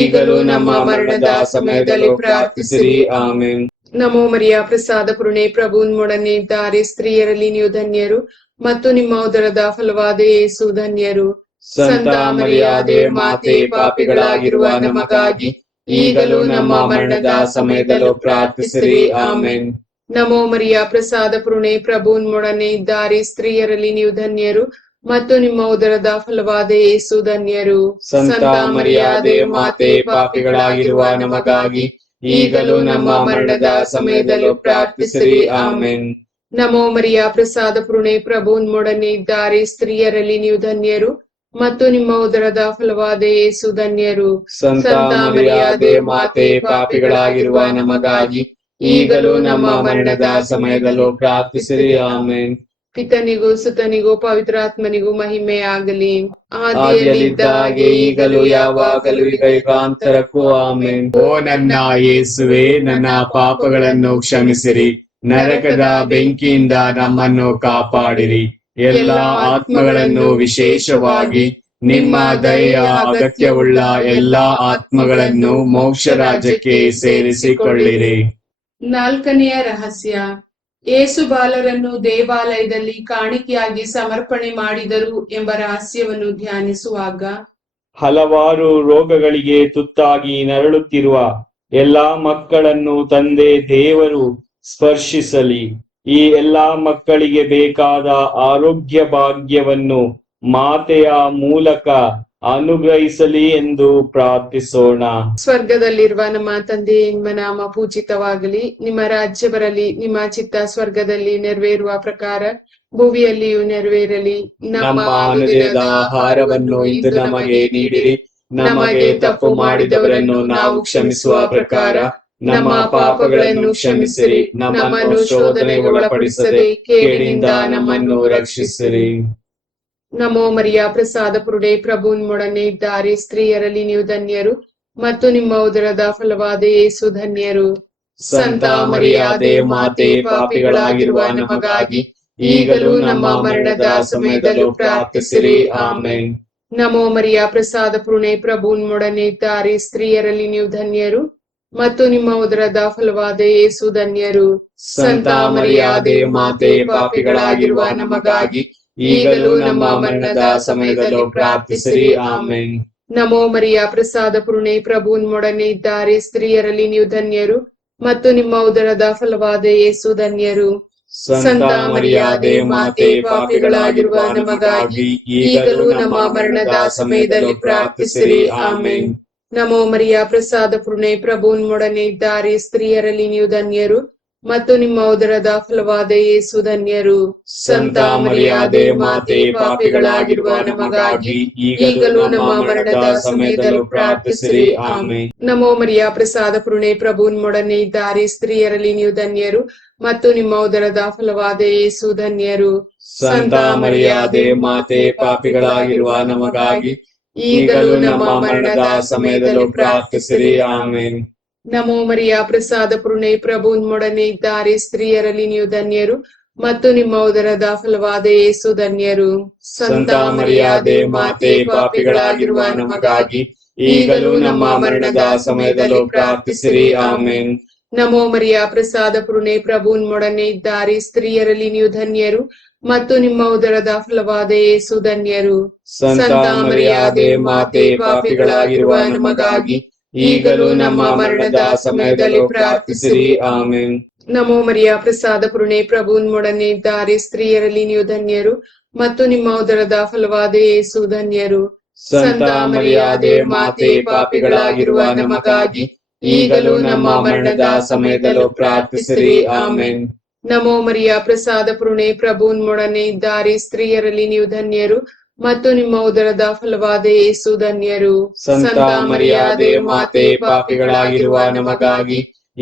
ಈಗಲೂ ನಮ್ಮ ಮರಣದ ಸಮಯದಲ್ಲೂ ಪ್ರಾರ್ಥಿಸಿರಿ. ಆಮೆನ್. ನಮೋ ಮರಿಯ ಪ್ರಸಾದ ಪೂರ್ಣೆ, ಪ್ರಭು ನಿಮ್ಮೊಡನೆ ಇದ್ದಾರೆ. ಸ್ತ್ರೀಯರಲ್ಲಿ ನೀವು ಧನ್ಯರು ಮತ್ತು ನಿಮ್ಮ ಉದರದ ಫಲವಾದ ಯೇಸು ಧನ್ಯರು. ಸಂತ ಮರಿಯಾದೆ ಮಾತೆ, ಪಾಪಿಗಳಾಗಿರುವ ನಮಗಾಗಿ ಈಗಲೂ ನಮ್ಮ ಮರಣದ ಸಮಯದಲ್ಲೂ ಪ್ರಾರ್ಥಿಸಿರಿ. ಆಮೆನ್. ನಮೋ ಮರಿಯ ಪ್ರಸಾದ ಪೂರ್ಣೆ, ಪ್ರಭು ನಿಮ್ಮೊಡನೆ ಇದ್ದಾರೆ. ಸ್ತ್ರೀಯರಲ್ಲಿ ನೀವು ಧನ್ಯರು ಮತ್ತು ನಿಮ್ಮ ಉದರದ ಫಲವಾದ ಯೇಸು ಧನ್ಯರು. ಸಂತ ಮರಿಯಾದೆ ಮಾತೆ, ಪಾಪಿಗಳಾಗಿರುವ ನಮಗಾಗಿ ಈಗಲೂ ನಮ್ಮ ಮರಣದ ಸಮಯದಲ್ಲೂ ಪ್ರಾರ್ಥಿಸಿರಿ. ಆಮೆನ್. ನಮೋ ಮರಿಯ ಪ್ರಸಾದ ಪೂರ್ಣೆ, ಪ್ರಭು ನಿಮ್ಮೊಡನೆ ಇದ್ದಾರೆ. ಸ್ತ್ರೀಯರಲ್ಲಿ ನೀವು ಧನ್ಯರು ಮತ್ತು ನಿಮ್ಮ ಉದರದ ಫಲವಾದ ಯೇಸು ಧನ್ಯರು. ಸಂತ ಮರಿಯಾದೆ ಮಾತೆ, ಪಾಪಿಗಳಾಗಿರುವ ನಮಗಾಗಿ ಈಗಲೂ ನಮ್ಮ ಮರಣದ ಸಮಯದಲ್ಲೂ ಪ್ರಾರ್ಥಿಸಿರಿ. ಆಮೆನ್. ಪಿತನಿಗೂ ಸುತನಿಗೂ ಪವಿತ್ರಾತ್ಮನಿಗೂ ಮಹಿಮೆ ಆಗಲಿ. ಆದಿಯಲ್ಲಿದ್ದ ಹಾಗೆ ಈಗಲೂ ಯಾವಾಗಲೂ ಈಗ ಯುಗಾಂತರಕ್ಕೂ. ಆಮೆನ್. ಓ ನನ್ನ ಯೇಸುವೆ, ನನ್ನ ಪಾಪಗಳನ್ನು ಕ್ಷಮಿಸಿರಿ, ನರಕದ ಬೆಂಕಿಯಿಂದ ನಮ್ಮನ್ನು ಕಾಪಾಡಿರಿ. ಎಲ್ಲ ಆತ್ಮಗಳನ್ನು, ವಿಶೇಷವಾಗಿ ನಿಮ್ಮ ದಯೆಯ ಅಗತ್ಯವುಳ್ಳ ಎಲ್ಲಾ ಆತ್ಮಗಳನ್ನು ಮೋಕ್ಷ ರಾಜ್ಯಕ್ಕೆ ಸೇರಿಸಿಕೊಳ್ಳಿರಿ. ನಾಲ್ಕನೆಯ ರಹಸ್ಯ, ಯೇಸು ಬಾಲರನ್ನು ದೇವಾಲಯದಲ್ಲಿ ಕಾಣಿಕೆಯಾಗಿ ಸಮರ್ಪಣೆ ಮಾಡಿದರು ಎಂಬ ರಹಸ್ಯವನ್ನು ಧ್ಯಾನಿಸುವಾಗ ಹಲವಾರು ರೋಗಗಳಿಗೆ ತುತ್ತಾಗಿ ನರಳುತ್ತಿರುವ ಎಲ್ಲಾ ಮಕ್ಕಳನ್ನು ತಂದೆ ದೇವರು ಸ್ಪರ್ಶಿಸಲಿ. ಈ ಎಲ್ಲಾ ಮಕ್ಕಳಿಗೆ ಬೇಕಾದ ಆರೋಗ್ಯ ಭಾಗ್ಯವನ್ನು ಮಾತೆಯ ಮೂಲಕ ಅನುಗ್ರಹಿಸಲಿ ಎಂದು ಪ್ರಾರ್ಥಿಸೋಣ. ಸ್ವರ್ಗದಲ್ಲಿರುವ ನಮ್ಮ ತಂದೆ, ನಿಮ್ಮ ನಾಮ ಪೂಜಿತವಾಗಲಿ. ನಿಮ್ಮ ರಾಜ್ಯ ಬರಲಿ. ನಿಮ್ಮ ಚಿತ್ತ ಸ್ವರ್ಗದಲ್ಲಿ ನೆರವೇರುವ ಪ್ರಕಾರ ಭೂಮಿಯಲ್ಲಿಯೂ ನೆರವೇರಲಿ. ನಮ್ಮ ಅನುದಿನದ ಆಹಾರವನ್ನು ಇಂದು ನಮಗೆ ನೀಡಿರಿ. ನಮಗೆ ತಪ್ಪು ಮಾಡಿದವರನ್ನು ನಾವು ಕ್ಷಮಿಸುವ ಪ್ರಕಾರ ನಮ್ಮ ಪಾಪಗಳನ್ನು ಕ್ಷಮಿಸಿರಿ. ನಮ್ಮನ್ನು ಶೋಧನೆಗೆ ಒಳಪಡಿಸದೆ ಕೇಡಿನಿಂದ ನಮ್ಮನ್ನು ರಕ್ಷಿಸಿರಿ. ನಮೋ ಮರಿಯ ಪ್ರಸಾದ ಪೂರ್ಣೆ, ಪ್ರಭು ನಿಮ್ಮೊಡನೆ ಇದ್ದಾರೆ. ಸ್ತ್ರೀಯರಲ್ಲಿ ನೀವು ಧನ್ಯರು ಮತ್ತು ನಿಮ್ಮ ಉದರದ ಫಲವಾದ ಯೇಸು ಧನ್ಯರು. ಸಂತ ಮರಿಯಾದೆ ಮಾತೆ, ಪಾಪಿಗಳಾಗಿರುವ ನಮಗಾಗಿ ಈಗಲೂ ನಮ್ಮ ಮರಣದ ಸಮಯದಲ್ಲೂ ಪ್ರಾರ್ಥಿಸಿರಿ. ಆಮೆನ್. ನಮೋ ಮರಿಯ ಪ್ರಸಾದ ಪೂರ್ಣೆ, ಪ್ರಭು ನಿಮ್ಮೊಡನೆ ಇದ್ದಾರೆ. ಸ್ತ್ರೀಯರಲ್ಲಿ ನೀವು ಧನ್ಯರು ಮತ್ತು ನಿಮ್ಮ ಉದರದ ಫಲವಾದ ಯೇಸು ಧನ್ಯರು. ಸಂತ ಮರಿಯಾದೆ ಮಾತೆ, ಪಾಪಿಗಳಾಗಿರುವ ನಮಗಾಗಿ ಈಗಲೂ ನಮ್ಮ ಮರಣದ ಸಮಯದಲ್ಲೂ ಪ್ರಾರ್ಥಿಸಿರಿ. ಆಮೆನ್. ನಮೋ ಮರಿಯ ಪ್ರಸಾದ ಪೂರ್ಣೆ, ಪ್ರಭು ನಿಮ್ಮೊಡನೆ ಇದ್ದಾರೆ. ಸ್ತ್ರೀಯರಲ್ಲಿ ನೀವು ಧನ್ಯರು ಮತ್ತು ನಿಮ್ಮ ಉದರದ ಫಲವಾದ ಯೇಸು ಧನ್ಯರು. ಸಂತ ಮರಿಯಾದೆ ಮಾತೆ, ಪಾಪಿಗಳಾಗಿರುವ ನಮಗಾಗಿ ಈಗಲೂ ನಮ್ಮ ಮರಣದ ಸಮಯದಲ್ಲಿ ಪ್ರಾರ್ಥಿಸಿರಿ. ಆಮೆನ್. ನಮೋ ಮರಿಯ ಪ್ರಸಾದ ಪೂರ್ಣೆ, ಪ್ರಭು ನಿಮ್ಮೊಡನೆ ಇದ್ದಾರೆ. ಸ್ತ್ರೀಯರಲ್ಲಿ ನೀವು ಧನ್ಯರು ಮತ್ತು ನಿಮ್ಮ ಉದರದ ಫಲವಾದ ಯೇಸು ಧನ್ಯರು. ಸಂತ ಮರಿಯಾದೆ ಮಾತೆ, ಪಾಪಿಗಳಾಗಿರುವ ನಮಗಾಗಿ ಈಗಲೂ ನಮ್ಮ ಮರಣದ ಸಮಯದಲ್ಲೂ ಪ್ರಾರ್ಥಿಸಿರಿ. ಆಮೆನ್. ನಮೋ ಮರಿಯ ಪ್ರಸಾದ ಪೂರ್ಣೆ, ಪ್ರಭು ನಿಮ್ಮೊಡನೆ ಇದ್ದಾರೆ. ಸ್ತ್ರೀಯರಲ್ಲಿ ನೀವು ಧನ್ಯರು ಮತ್ತು ನಿಮ್ಮ ಉದರದ ಫಲವಾದ ಯೇಸು ಧನ್ಯರು. ಸಂತ ಮರಿಯಾದೆ ಮಾತೆ, ಪಾಪಿಗಳಾಗಿರುವ ನಮಗಾಗಿ ಈಗಲೂ ನಮ್ಮ ಮರಣದ ಸಮಯದಲ್ಲೂ ಪ್ರಾರ್ಥಿಸಿರಿ. ಆಮೆನ್. ನಮೋ ಮರಿಯ ಪ್ರಸಾದ ಪೂರ್ಣೆ, ಪ್ರಭು ನಿಮ್ಮೊಡನೆ ಇದ್ದಾರೆ. ಸ್ತ್ರೀಯರಲ್ಲಿ ನೀವು ಧನ್ಯರು ಮತ್ತು ನಿಮ್ಮ ಉದರದ ಫಲವಾದ ಯೇಸು ಧನ್ಯರು. ಸಂತ ಮರಿಯಾದೆ ಮಾತೆ, ಪಾಪಿಗಳಾಗಿರುವ ನಮಗಾಗಿ ಈಗಲೂ ನಮ್ಮ ಮರಣದ ಸಮಯದಲ್ಲೂ ಪ್ರಾರ್ಥಿಸಿರಿ. ಆಮೆನ್. ನಮೋ ಮರಿಯ ಪ್ರಸಾದ ಪೂರ್ಣೆ ಪ್ರಭು ನಿಮ್ಮೊಡನೆ ಇದ್ದಾರೆ, ಸ್ತ್ರೀಯರಲ್ಲಿ ನೀವು ಧನ್ಯರು ಮತ್ತು ನಿಮ್ಮ ಉದರದ ಫಲವಾದ ಯೇಸು ಧನ್ಯರು. ಸಂತ ಮರಿಯಾದೆ ಮಾತೆ, ಪಾಪಿಗಳಾಗಿರುವ ನಮಗಾಗಿ ಈಗಲೂ ನಮ್ಮ ಮರಣದ ಸಮಯದಲ್ಲೂ ಪ್ರಾರ್ಥಿಸಿರಿ. ಆಮೆನ್. ನಮೋ ಮರಿಯ ಪ್ರಸಾದ ಪೂರ್ಣೆ ಪ್ರಭು ನಿಮ್ಮೊಡನೆ ಇದ್ದಾರೆ, ಸ್ತ್ರೀಯರಲ್ಲಿ ನೀವು ಧನ್ಯರು ಮತ್ತು ನಿಮ್ಮ ಉದರದ ಫಲವಾದ ಯೇಸು ಧನ್ಯರು. ಸಂತ ಮರಿಯಾದೆ ಮಾತೆ, ಪಾಪಿಗಳಾಗಿರುವ ನಮಗಾಗಿ ಈಗಲೂ ನಮ್ಮ ಮರಣದ ಸಮಯದಲ್ಲೂ ಪ್ರಾರ್ಥಿಸಿರಿ. ಆಮೆನ್. ನಮೋ ಮರಿಯ ಪ್ರಸಾದ ಪೂರ್ಣೆ ಪ್ರಭು ನಿಮ್ಮೊಡನೆ ಇದ್ದಾರೆ, ಸ್ತ್ರೀಯರಲ್ಲಿ ನೀವು ಧನ್ಯರು ಮತ್ತು ನಿಮ್ಮ ಉದರದ ಫಲವಾದ ಯೇಸು ಧನ್ಯರು. ಸಂತ ಮರಿಯಾದೆ ಮಾತೆ, ಪಾಪಿಗಳಾಗಿರುವ ನಮಗಾಗಿ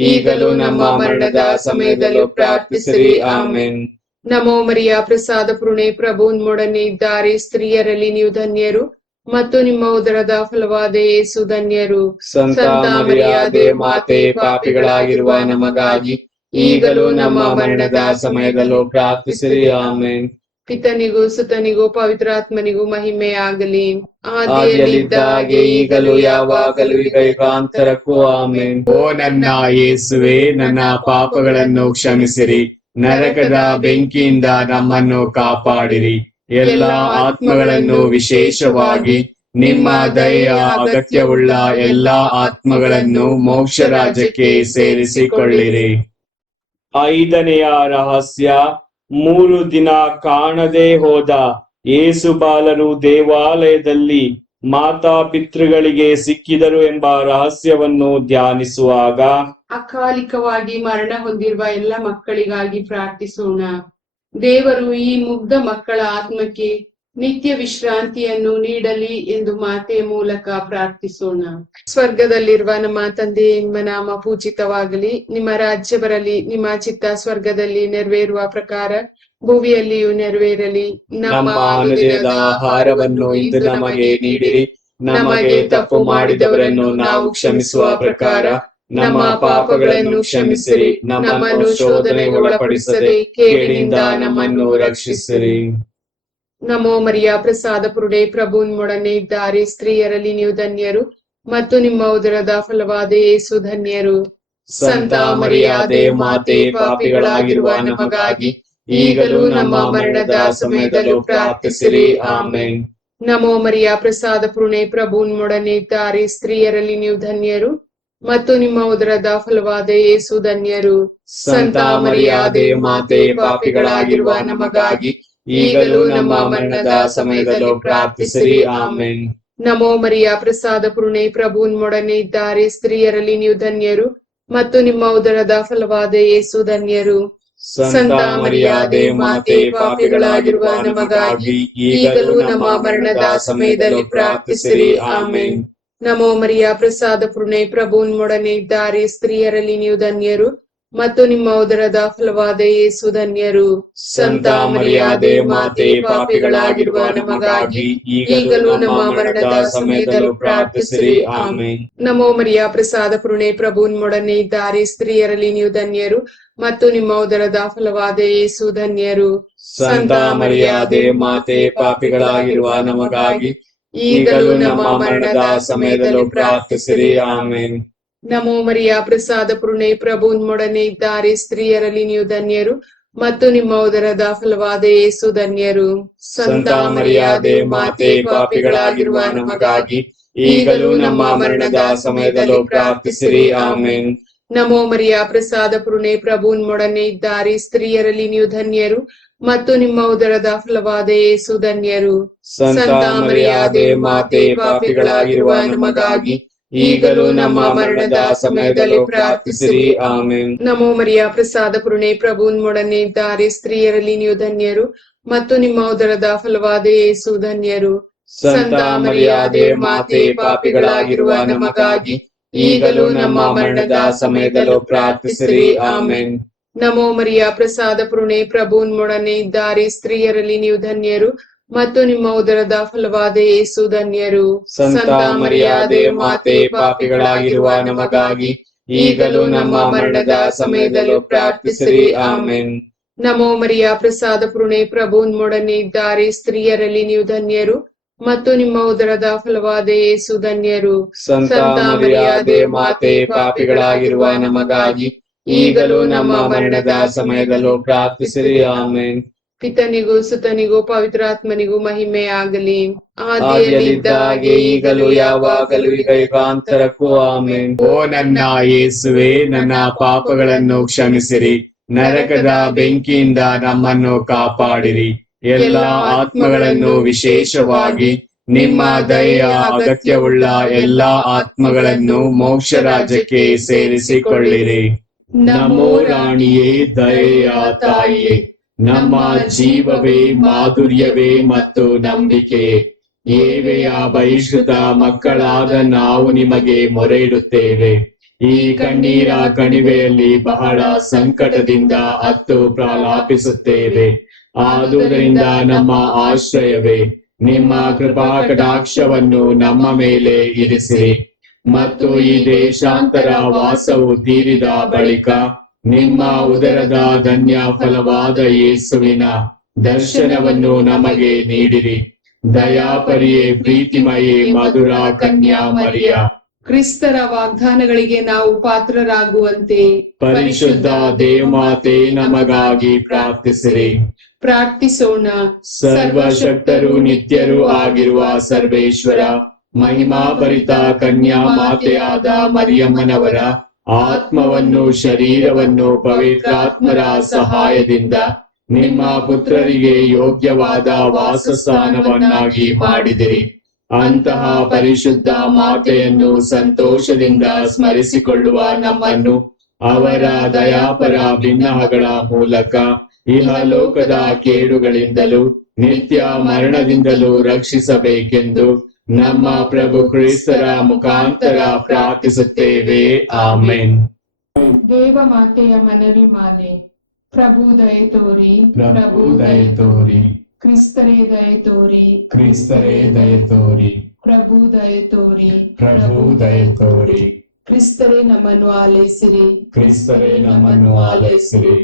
ಈಗಲೂ ನಮ್ಮ ಮರಣದ ಸಮಯದಲ್ಲೂ ಪ್ರಾರ್ಥಿಸಿರಿ. ಆಮೆನ್. ನಮೋ ಮರಿಯ ಪ್ರಸಾದ ಪೂರ್ಣೆ ಪ್ರಭು ನಿಮ್ಮೊಡನೆ ಇದ್ದಾರೆ, ಸ್ತ್ರೀಯರಲ್ಲಿ ನೀವು ಧನ್ಯರು ಮತ್ತು ನಿಮ್ಮ ಉದರದ ಫಲವಾದ ಯೇಸು ಧನ್ಯರು. ಸಂತ ಮರಿಯಾದೆ ಮಾತೆ, ಪಾಪಿಗಳಾಗಿರುವ ನಮಗಾಗಿ ಈಗಲೂ ನಮ್ಮ ಮರಣದ ಸಮಯದಲ್ಲೂ ಪ್ರಾರ್ಥಿಸಿರಿ. ಆಮೆನ್. ಪಿತನಿಗೂ ಸುತನಿಗೂ ಪವಿತ್ರಾತ್ಮನಿಗೂ ಮಹಿಮೆ ಆಗಲಿ. ಆದಿಯಲ್ಲಿದ್ದ ಹಾಗೆ ಈಗಲೂ ಯಾವಾಗಲೂ ಈಗ ಯುಗಾಂತರಕ್ಕೂ. ಆಮೆನ್. ಓ ನನ್ನ ಯೇಸುವೆ, ನನ್ನ ಪಾಪಗಳನ್ನು ಕ್ಷಮಿಸಿರಿ, ನರಕದ ಬೆಂಕಿಯಿಂದ ನಮ್ಮನ್ನು ಕಾಪಾಡಿರಿ, ಎಲ್ಲ ಆತ್ಮಗಳನ್ನು ವಿಶೇಷವಾಗಿ ನಿಮ್ಮ ದಯೆಯ ಅಗತ್ಯವುಳ್ಳ ಎಲ್ಲಾ ಆತ್ಮಗಳನ್ನು ಮೋಕ್ಷ ರಾಜ್ಯಕ್ಕೆ ಸೇರಿಸಿಕೊಳ್ಳಿರಿ. ಐದನೆಯ ರಹಸ್ಯ, 3 ದಿನ ಕಾಣದೆ ಹೋದ ಯೇಸು ಬಾಲರು ದೇವಾಲಯದಲ್ಲಿ ಮಾತಾ ಪಿತೃಗಳಿಗೆ ಸಿಕ್ಕಿದರು ಎಂಬ ರಹಸ್ಯವನ್ನು ಧ್ಯಾನಿಸುವಾಗ ಅಕಾಲಿಕವಾಗಿ ಮರಣ ಹೊಂದಿರುವ ಎಲ್ಲ ಮಕ್ಕಳಿಗಾಗಿ ಪ್ರಾರ್ಥಿಸೋಣ. ದೇವರು ಈ ಮುಗ್ಧ ಮಕ್ಕಳ ಆತ್ಮಕ್ಕೆ ನಿತ್ಯ ವಿಶ್ರಾಂತಿಯನ್ನು ನೀಡಲಿ ಎಂದು ಮಾತೆಯ ಮೂಲಕ ಪ್ರಾರ್ಥಿಸೋಣ. ಸ್ವರ್ಗದಲ್ಲಿರುವ ನಮ್ಮ ತಂದೆ, ನಿಮ್ಮ ನಾಮ ಪೂಜಿತವಾಗಲಿ, ನಿಮ್ಮ ರಾಜ್ಯ ಬರಲಿ, ನಿಮ್ಮ ಚಿತ್ತ ಸ್ವರ್ಗದಲ್ಲಿ ನೆರವೇರುವ ಪ್ರಕಾರ ಭೂಮಿಯಲ್ಲಿಯೂ ನೆರವೇರಲಿ. ನಮ್ಮ ಅನುದಿನದ ಆಹಾರವನ್ನು ಇಂದು ನಮಗೆ ನೀಡಿರಿ, ನಮಗೆ ತಪ್ಪು ಮಾಡಿದವರನ್ನು ನಾವು ಕ್ಷಮಿಸುವ ಪ್ರಕಾರ ನಮ್ಮ ಪಾಪಗಳನ್ನು ಕ್ಷಮಿಸಿರಿ, ನಮ್ಮನ್ನು ಶೋಧನೆಗೆ ಒಳಪಡಿಸದೆ ಕೇಡಿನಿಂದ ನಮ್ಮನ್ನು ರಕ್ಷಿಸಿರಿ. ನಮೋ ಮರಿಯ ಪ್ರಸಾದ ಪೂರ್ಣೆ ಪ್ರಭು ನಿಮ್ಮೊಡನೆ ಇದ್ದಾರೆ, ಸ್ತ್ರೀಯರಲ್ಲಿ ನೀವು ಧನ್ಯರು ಮತ್ತು ನಿಮ್ಮ ಉದರದ ಫಲವಾದ ಯೇಸು ಧನ್ಯರು. ಸಂತ ಮರಿಯಾದೆ ಮಾತೆ, ಪಾಪಿಗಳಾಗಿರುವ ನಮಗಾಗಿ ಈಗಲೂ ನಮ್ಮ ಮರಣದ ಸಮಯದಲ್ಲೂ ಪ್ರಾರ್ಥಿಸಿರಿ. ಆಮೆನ್. ನಮೋ ಮರಿಯ ಪ್ರಸಾದ ಪೂರ್ಣೆ ಪ್ರಭು ನಿಮ್ಮೊಡನೆ ಇದ್ದಾರೆ, ಸ್ತ್ರೀಯರಲ್ಲಿ ನೀವು ಧನ್ಯರು ಮತ್ತು ನಿಮ್ಮ ಉದರದ ಫಲವಾದ ಯೇಸು ಧನ್ಯರು. ಸಂತ ಮರಿಯಾದೆ ಮಾತೆ, ಪಾಪಿಗಳಾಗಿರುವ ನಮಗಾಗಿ ಈಗಲೂ ನಮ್ಮ ಮರಣದ ಸಮಯದಲ್ಲೂ ಪ್ರಾರ್ಥಿಸಿರಿ. ಆಮೆನ್. ನಮೋ ಮರಿಯ ಪ್ರಸಾದ ಪೂರ್ಣೆ ಪ್ರಭು ನಿಮ್ಮೊಡನೆ ಇದ್ದಾರೆ, ಸ್ತ್ರೀಯರಲ್ಲಿ ನೀವು ಧನ್ಯರು ಮತ್ತು ನಿಮ್ಮ ಉದರದ ಫಲವಾದ ಯೇಸು ಧನ್ಯರು. ಸಂತ ಮರಿಯಾದೆ ಮಾತೆ, ಪಾಪಿಗಳಾಗಿರುವ ನಮಗಾಗಿ ಈಗಲೂ ನಮ್ಮ ಮರಣದ ಸಮಯದಲ್ಲಿ ಪ್ರಾರ್ಥಿಸಿರಿ. ಆಮೆನ್. ನಮೋ ಮರಿಯ ಪ್ರಸಾದ ಪೂರ್ಣೆ ಪ್ರಭು ನಿಮ್ಮೊಡನೆ ಇದ್ದಾರೆ, ಸ್ತ್ರೀಯರಲ್ಲಿ ನೀವು ಧನ್ಯರು ಮತ್ತು ನಿಮ್ಮ ಉದರದ ಫಲವಾದ ಯೇಸು ಧನ್ಯರು. ಸಂತ ಮರಿಯಾದೆ ಮಾತೆ, ಪಾಪಿಗಳಾಗಿರುವ ನಮಗಾಗಿ ಈಗಲೂ ನಮ್ಮ ಮರಣದ ಸಮಯದಲ್ಲೂ ಪ್ರಾರ್ಥಿಸಿರಿ. ಆಮೆನ್. ನಮೋ ಮರಿಯ ಪ್ರಸಾದ ಪೂರ್ಣೆ ಪ್ರಭು ನಿಮ್ಮೊಡನೆ ಇದ್ದಾರೆ, ಸ್ತ್ರೀಯರಲ್ಲಿ ನೀವು ಧನ್ಯರು ಮತ್ತು ನಿಮ್ಮ ಉದರದ ಫಲವಾದ ಯೇಸು ಧನ್ಯರು. ಸಂತ ಮರಿಯಾದೆ ಮಾತೆ, ಪಾಪಿಗಳಾಗಿರುವ ನಮಗಾಗಿ ಈಗಲೂ ನಮ್ಮ ಮರಣದ ಸಮಯದಲ್ಲೂ ಪ್ರಾರ್ಥಿಸಿರಿ. ಆಮೆನ್. ನಮೋ ಮರಿಯ ಪ್ರಸಾದ ಪೂರ್ಣೆ ಪ್ರಭು ನಿಮ್ಮೊಡನೆ ಇದ್ದಾರೆ, ಸ್ತ್ರೀಯರಲ್ಲಿ ನೀವು ಧನ್ಯರು ಮತ್ತು ನಿಮ್ಮ ಉದರದ ಫಲವಾದ ಯೇಸು ಧನ್ಯರು. ಸಂತ ಮರಿಯಾದೆ ಮಾತೆ, ಪಾಪಿಗಳಾಗಿರುವ ನಮಗಾಗಿ ಈಗಲೂ ನಮ್ಮ ಮರಣದ ಸಮಯದಲ್ಲೂ ಪ್ರಾರ್ಥಿಸಿರಿ. ಆಮೆನ್. ನಮೋ ಮರಿಯ ಪ್ರಸಾದ ಪೂರ್ಣೆ ಪ್ರಭು ನಿಮ್ಮೊಡನೆ ಇದ್ದಾರೆ, ಸ್ತ್ರೀಯರಲ್ಲಿ ನೀವು ಧನ್ಯರು ಮತ್ತು ನಿಮ್ಮ ಉದರದ ಫಲವಾದ ಯೇಸು ಧನ್ಯರು. ಸಂತ ಮರಿಯಾದೆ ಮಾತೆ, ಪಾಪಿಗಳಾಗಿರುವ ನಮಗಾಗಿ ಈಗಲೂ ನಮ್ಮ ಮರಣದ ಸಮಯದಲ್ಲೂ ಪ್ರಾರ್ಥಿಸಿರಿ. ಆಮೆನ್. ನಮೋ ಮರಿಯ ಪ್ರಸಾದ ಪೂರ್ಣೆ ಪ್ರಭು ನಿಮ್ಮೊಡನೆ ಇದ್ದಾರೆ, ಸ್ತ್ರೀಯರಲ್ಲಿ ನೀವು ಧನ್ಯರು ಮತ್ತು ನಿಮ್ಮ ಉದರದ ಫಲವಾದ ಯೇಸು ಧನ್ಯರು. ಸಂತ ಮರಿಯಾದೆ ಮಾತೆ, ಪಾಪಿಗಳಾಗಿರುವ ನಮಗಾಗಿ ಈಗಲೂ ನಮ್ಮ ಮರಣದ ಸಮಯದಲ್ಲೂ ಪ್ರಾರ್ಥಿಸಿರಿ. ಆಮೆನ್. ನಮೋ ಮರಿಯ ಪ್ರಸಾದ ಪೂರ್ಣೆ ಪ್ರಭು ನಿಮ್ಮೊಡನೆ ಇದ್ದಾರೆ, ಸ್ತ್ರೀಯರಲ್ಲಿ ನೀವು ಧನ್ಯರು ಮತ್ತು ನಿಮ್ಮ ಉದರದ ಫಲವಾದ ಯೇಸು ಧನ್ಯರು. ಸಂತ ಮರಿಯಾದೆ ಮಾತೆ, ಪಾಪಿಗಳಾಗಿರುವ ನಮಗಾಗಿ ಈಗಲೂ ನಮ್ಮ ಮರಣದ ಸಮಯದಲ್ಲೂ ಪ್ರಾರ್ಥಿಸಿರಿ. ಆಮೆನ್. ನಮೋ ಮರಿಯ ಪ್ರಸಾದ ಪೂರ್ಣೆ ಪ್ರಭು ನಿಮ್ಮೊಡನೆ ಇದ್ದಾರೆ, ಸ್ತ್ರೀಯರಲ್ಲಿ ನೀವು ಧನ್ಯರು ಮತ್ತು ನಿಮ್ಮ ಉದರದ ಫಲವಾದ ಯೇಸು ಧನ್ಯರು. ಸಂತ ಮರಿಯಾದೆ ಮಾತೆ, ಪಾಪಿಗಳಾಗಿರುವ ನಮಗಾಗಿ ಈಗಲೂ ನಮ್ಮ ಮರಣದ ಸಮಯದಲ್ಲೂ ಪ್ರಾರ್ಥಿಸಿರಿ. ಆಮೆನ್. ಪಿತನಿಗೂ ಸುತನಿಗೂ ಪವಿತ್ರಾತ್ಮನಿಗೂ ಮಹಿಮೆ ಆಗಲಿ. ಆದಿಯಲ್ಲಿದ್ದ ಹಾಗೆ ಈಗಲೂ ಯಾವಾಗಲೂ ಈಗ ಯುಗಾಂತರಕ್ಕೂ ಆಮೆನ್. ಓ ನನ್ನ ಯೇಸುವೆ, ನನ್ನ ಪಾಪಗಳನ್ನು ಕ್ಷಮಿಸಿರಿ, ನರಕದ ಬೆಂಕಿಯಿಂದ ನಮ್ಮನ್ನು ಕಾಪಾಡಿರಿ. ಎಲ್ಲ ಆತ್ಮಗಳನ್ನು, ವಿಶೇಷವಾಗಿ ನಿಮ್ಮ ದಯೆಯ ಅಗತ್ಯವುಳ್ಳ ಎಲ್ಲಾ ಆತ್ಮಗಳನ್ನು ಮೋಕ್ಷ ರಾಜ್ಯಕ್ಕೆ ಸೇರಿಸಿಕೊಳ್ಳಿರಿ. ನಮೋ ರಾಣಿಯೇ, ದಯೆಯ ತಾಯಿಯೇ, ನಮ್ಮ ಜೀವವೇ, ಮಾಧುರ್ಯವೇ ಮತ್ತು ನಂಬಿಕೆ, ಏವೆಯ ಬಹಿಷ್ಕೃತ ಮಕ್ಕಳಾದ ನಾವು ನಿಮಗೆ ಮೊರೆ ಇಡುತ್ತೇವೆ. ಈ ಕಣ್ಣೀರ ಕಣಿವೆಯಲ್ಲಿ ಬಹಳ ಸಂಕಟದಿಂದ ಅತ್ತು ಪ್ರಲಾಪಿಸುತ್ತೇವೆ. ಆದುದರಿಂದ ನಮ್ಮ ಆಶ್ರಯವೇ, ನಿಮ್ಮ ಕೃಪಾ ಕಟಾಕ್ಷವನ್ನು ನಮ್ಮ ಮೇಲೆ ಇರಿಸಿರಿ. ಮತ್ತು ಈ ದೇಶಾಂತರ ವಾಸವು ತೀರಿದ ಬಳಿಕ ನಿಮ್ಮ ಉದರದ ಧನ್ಯ ಫಲವಾದ ಯೇಸುವಿನ ದರ್ಶನವನ್ನು ನಮಗೆ ನೀಡಿರಿ. ದಯಾಪರಿಯೇ, ಪ್ರೀತಿಮಯೇ, ಮಧುರ ಕನ್ಯಾ ಮರಿಯ, ಕ್ರಿಸ್ತರ ವಾಗ್ದಾನಗಳಿಗೆ ನಾವು ಪಾತ್ರರಾಗುವಂತೆ ಪರಿಶುದ್ಧ ದೇವಮಾತೆ, ನಮಗಾಗಿ ಪ್ರಾರ್ಥಿಸಿರಿ. ಪ್ರಾರ್ಥಿಸೋಣ. ಸರ್ವಶಕ್ತರು ನಿತ್ಯರೂ ಆಗಿರುವ ಸರ್ವೇಶ್ವರ, ಮಹಿಮಾಭರಿತ ಕನ್ಯಾ ಮಾತೆಯಾದ ಮರಿಯಮ್ಮನವರ ಆತ್ಮವನ್ನು, ಶರೀರವನ್ನು ಪವಿತ್ರಾತ್ಮರ ಸಹಾಯದಿಂದ ನಿಮ್ಮ ಪುತ್ರರಿಗೆ ಯೋಗ್ಯವಾದ ವಾಸಸ್ಥಾನವನ್ನಾಗಿ ಮಾಡಿದಿರಿ. ಅಂತಹ ಪರಿಶುದ್ಧ ಮಾತೆಯನ್ನು ಸಂತೋಷದಿಂದ ಸ್ಮರಿಸಿಕೊಳ್ಳುವ ನಮ್ಮನ್ನು ಅವರ ದಯಾಪರ ಬಿನ್ನಹಗಳ ಮೂಲಕ ಇಹಲೋಕದ ಕೇಡುಗಳಿಂದಲೂ ನಿತ್ಯ ಮರಣದಿಂದಲೂ ರಕ್ಷಿಸಬೇಕೆಂದು ನಮ್ಮ ಪ್ರಭು ಕ್ರಿಸ್ತರ ಮುಖಾಂತರ ಪ್ರಾರ್ಥಿಸುತ್ತೇವೆ. ಆಮೆನ್. ದೇವ ಮಾತೆಯ ಮನವಿ ಮಾಲೆ. ಪ್ರಭು ದಯೆ ತೋರಿ, ಪ್ರಭು ದಯೆ ತೋರಿ, ಕ್ರಿಸ್ತರೇ ದಯೆ ತೋರಿ, ಕ್ರಿಸ್ತರೇ ದಯೆ ತೋರಿ, ಪ್ರಭು ದಯೆ ತೋರಿ, ಪ್ರಭು ದಯೆ ತೋರಿ, ಕ್ರಿಸ್ತರೇ ನಮ್ಮನ್ನು ಆಲೈಸಿರಿ, ಕ್ರಿಸ್ತರೇ ನಮ್ಮನ್ನು ಆಲೈಸಿರಿ,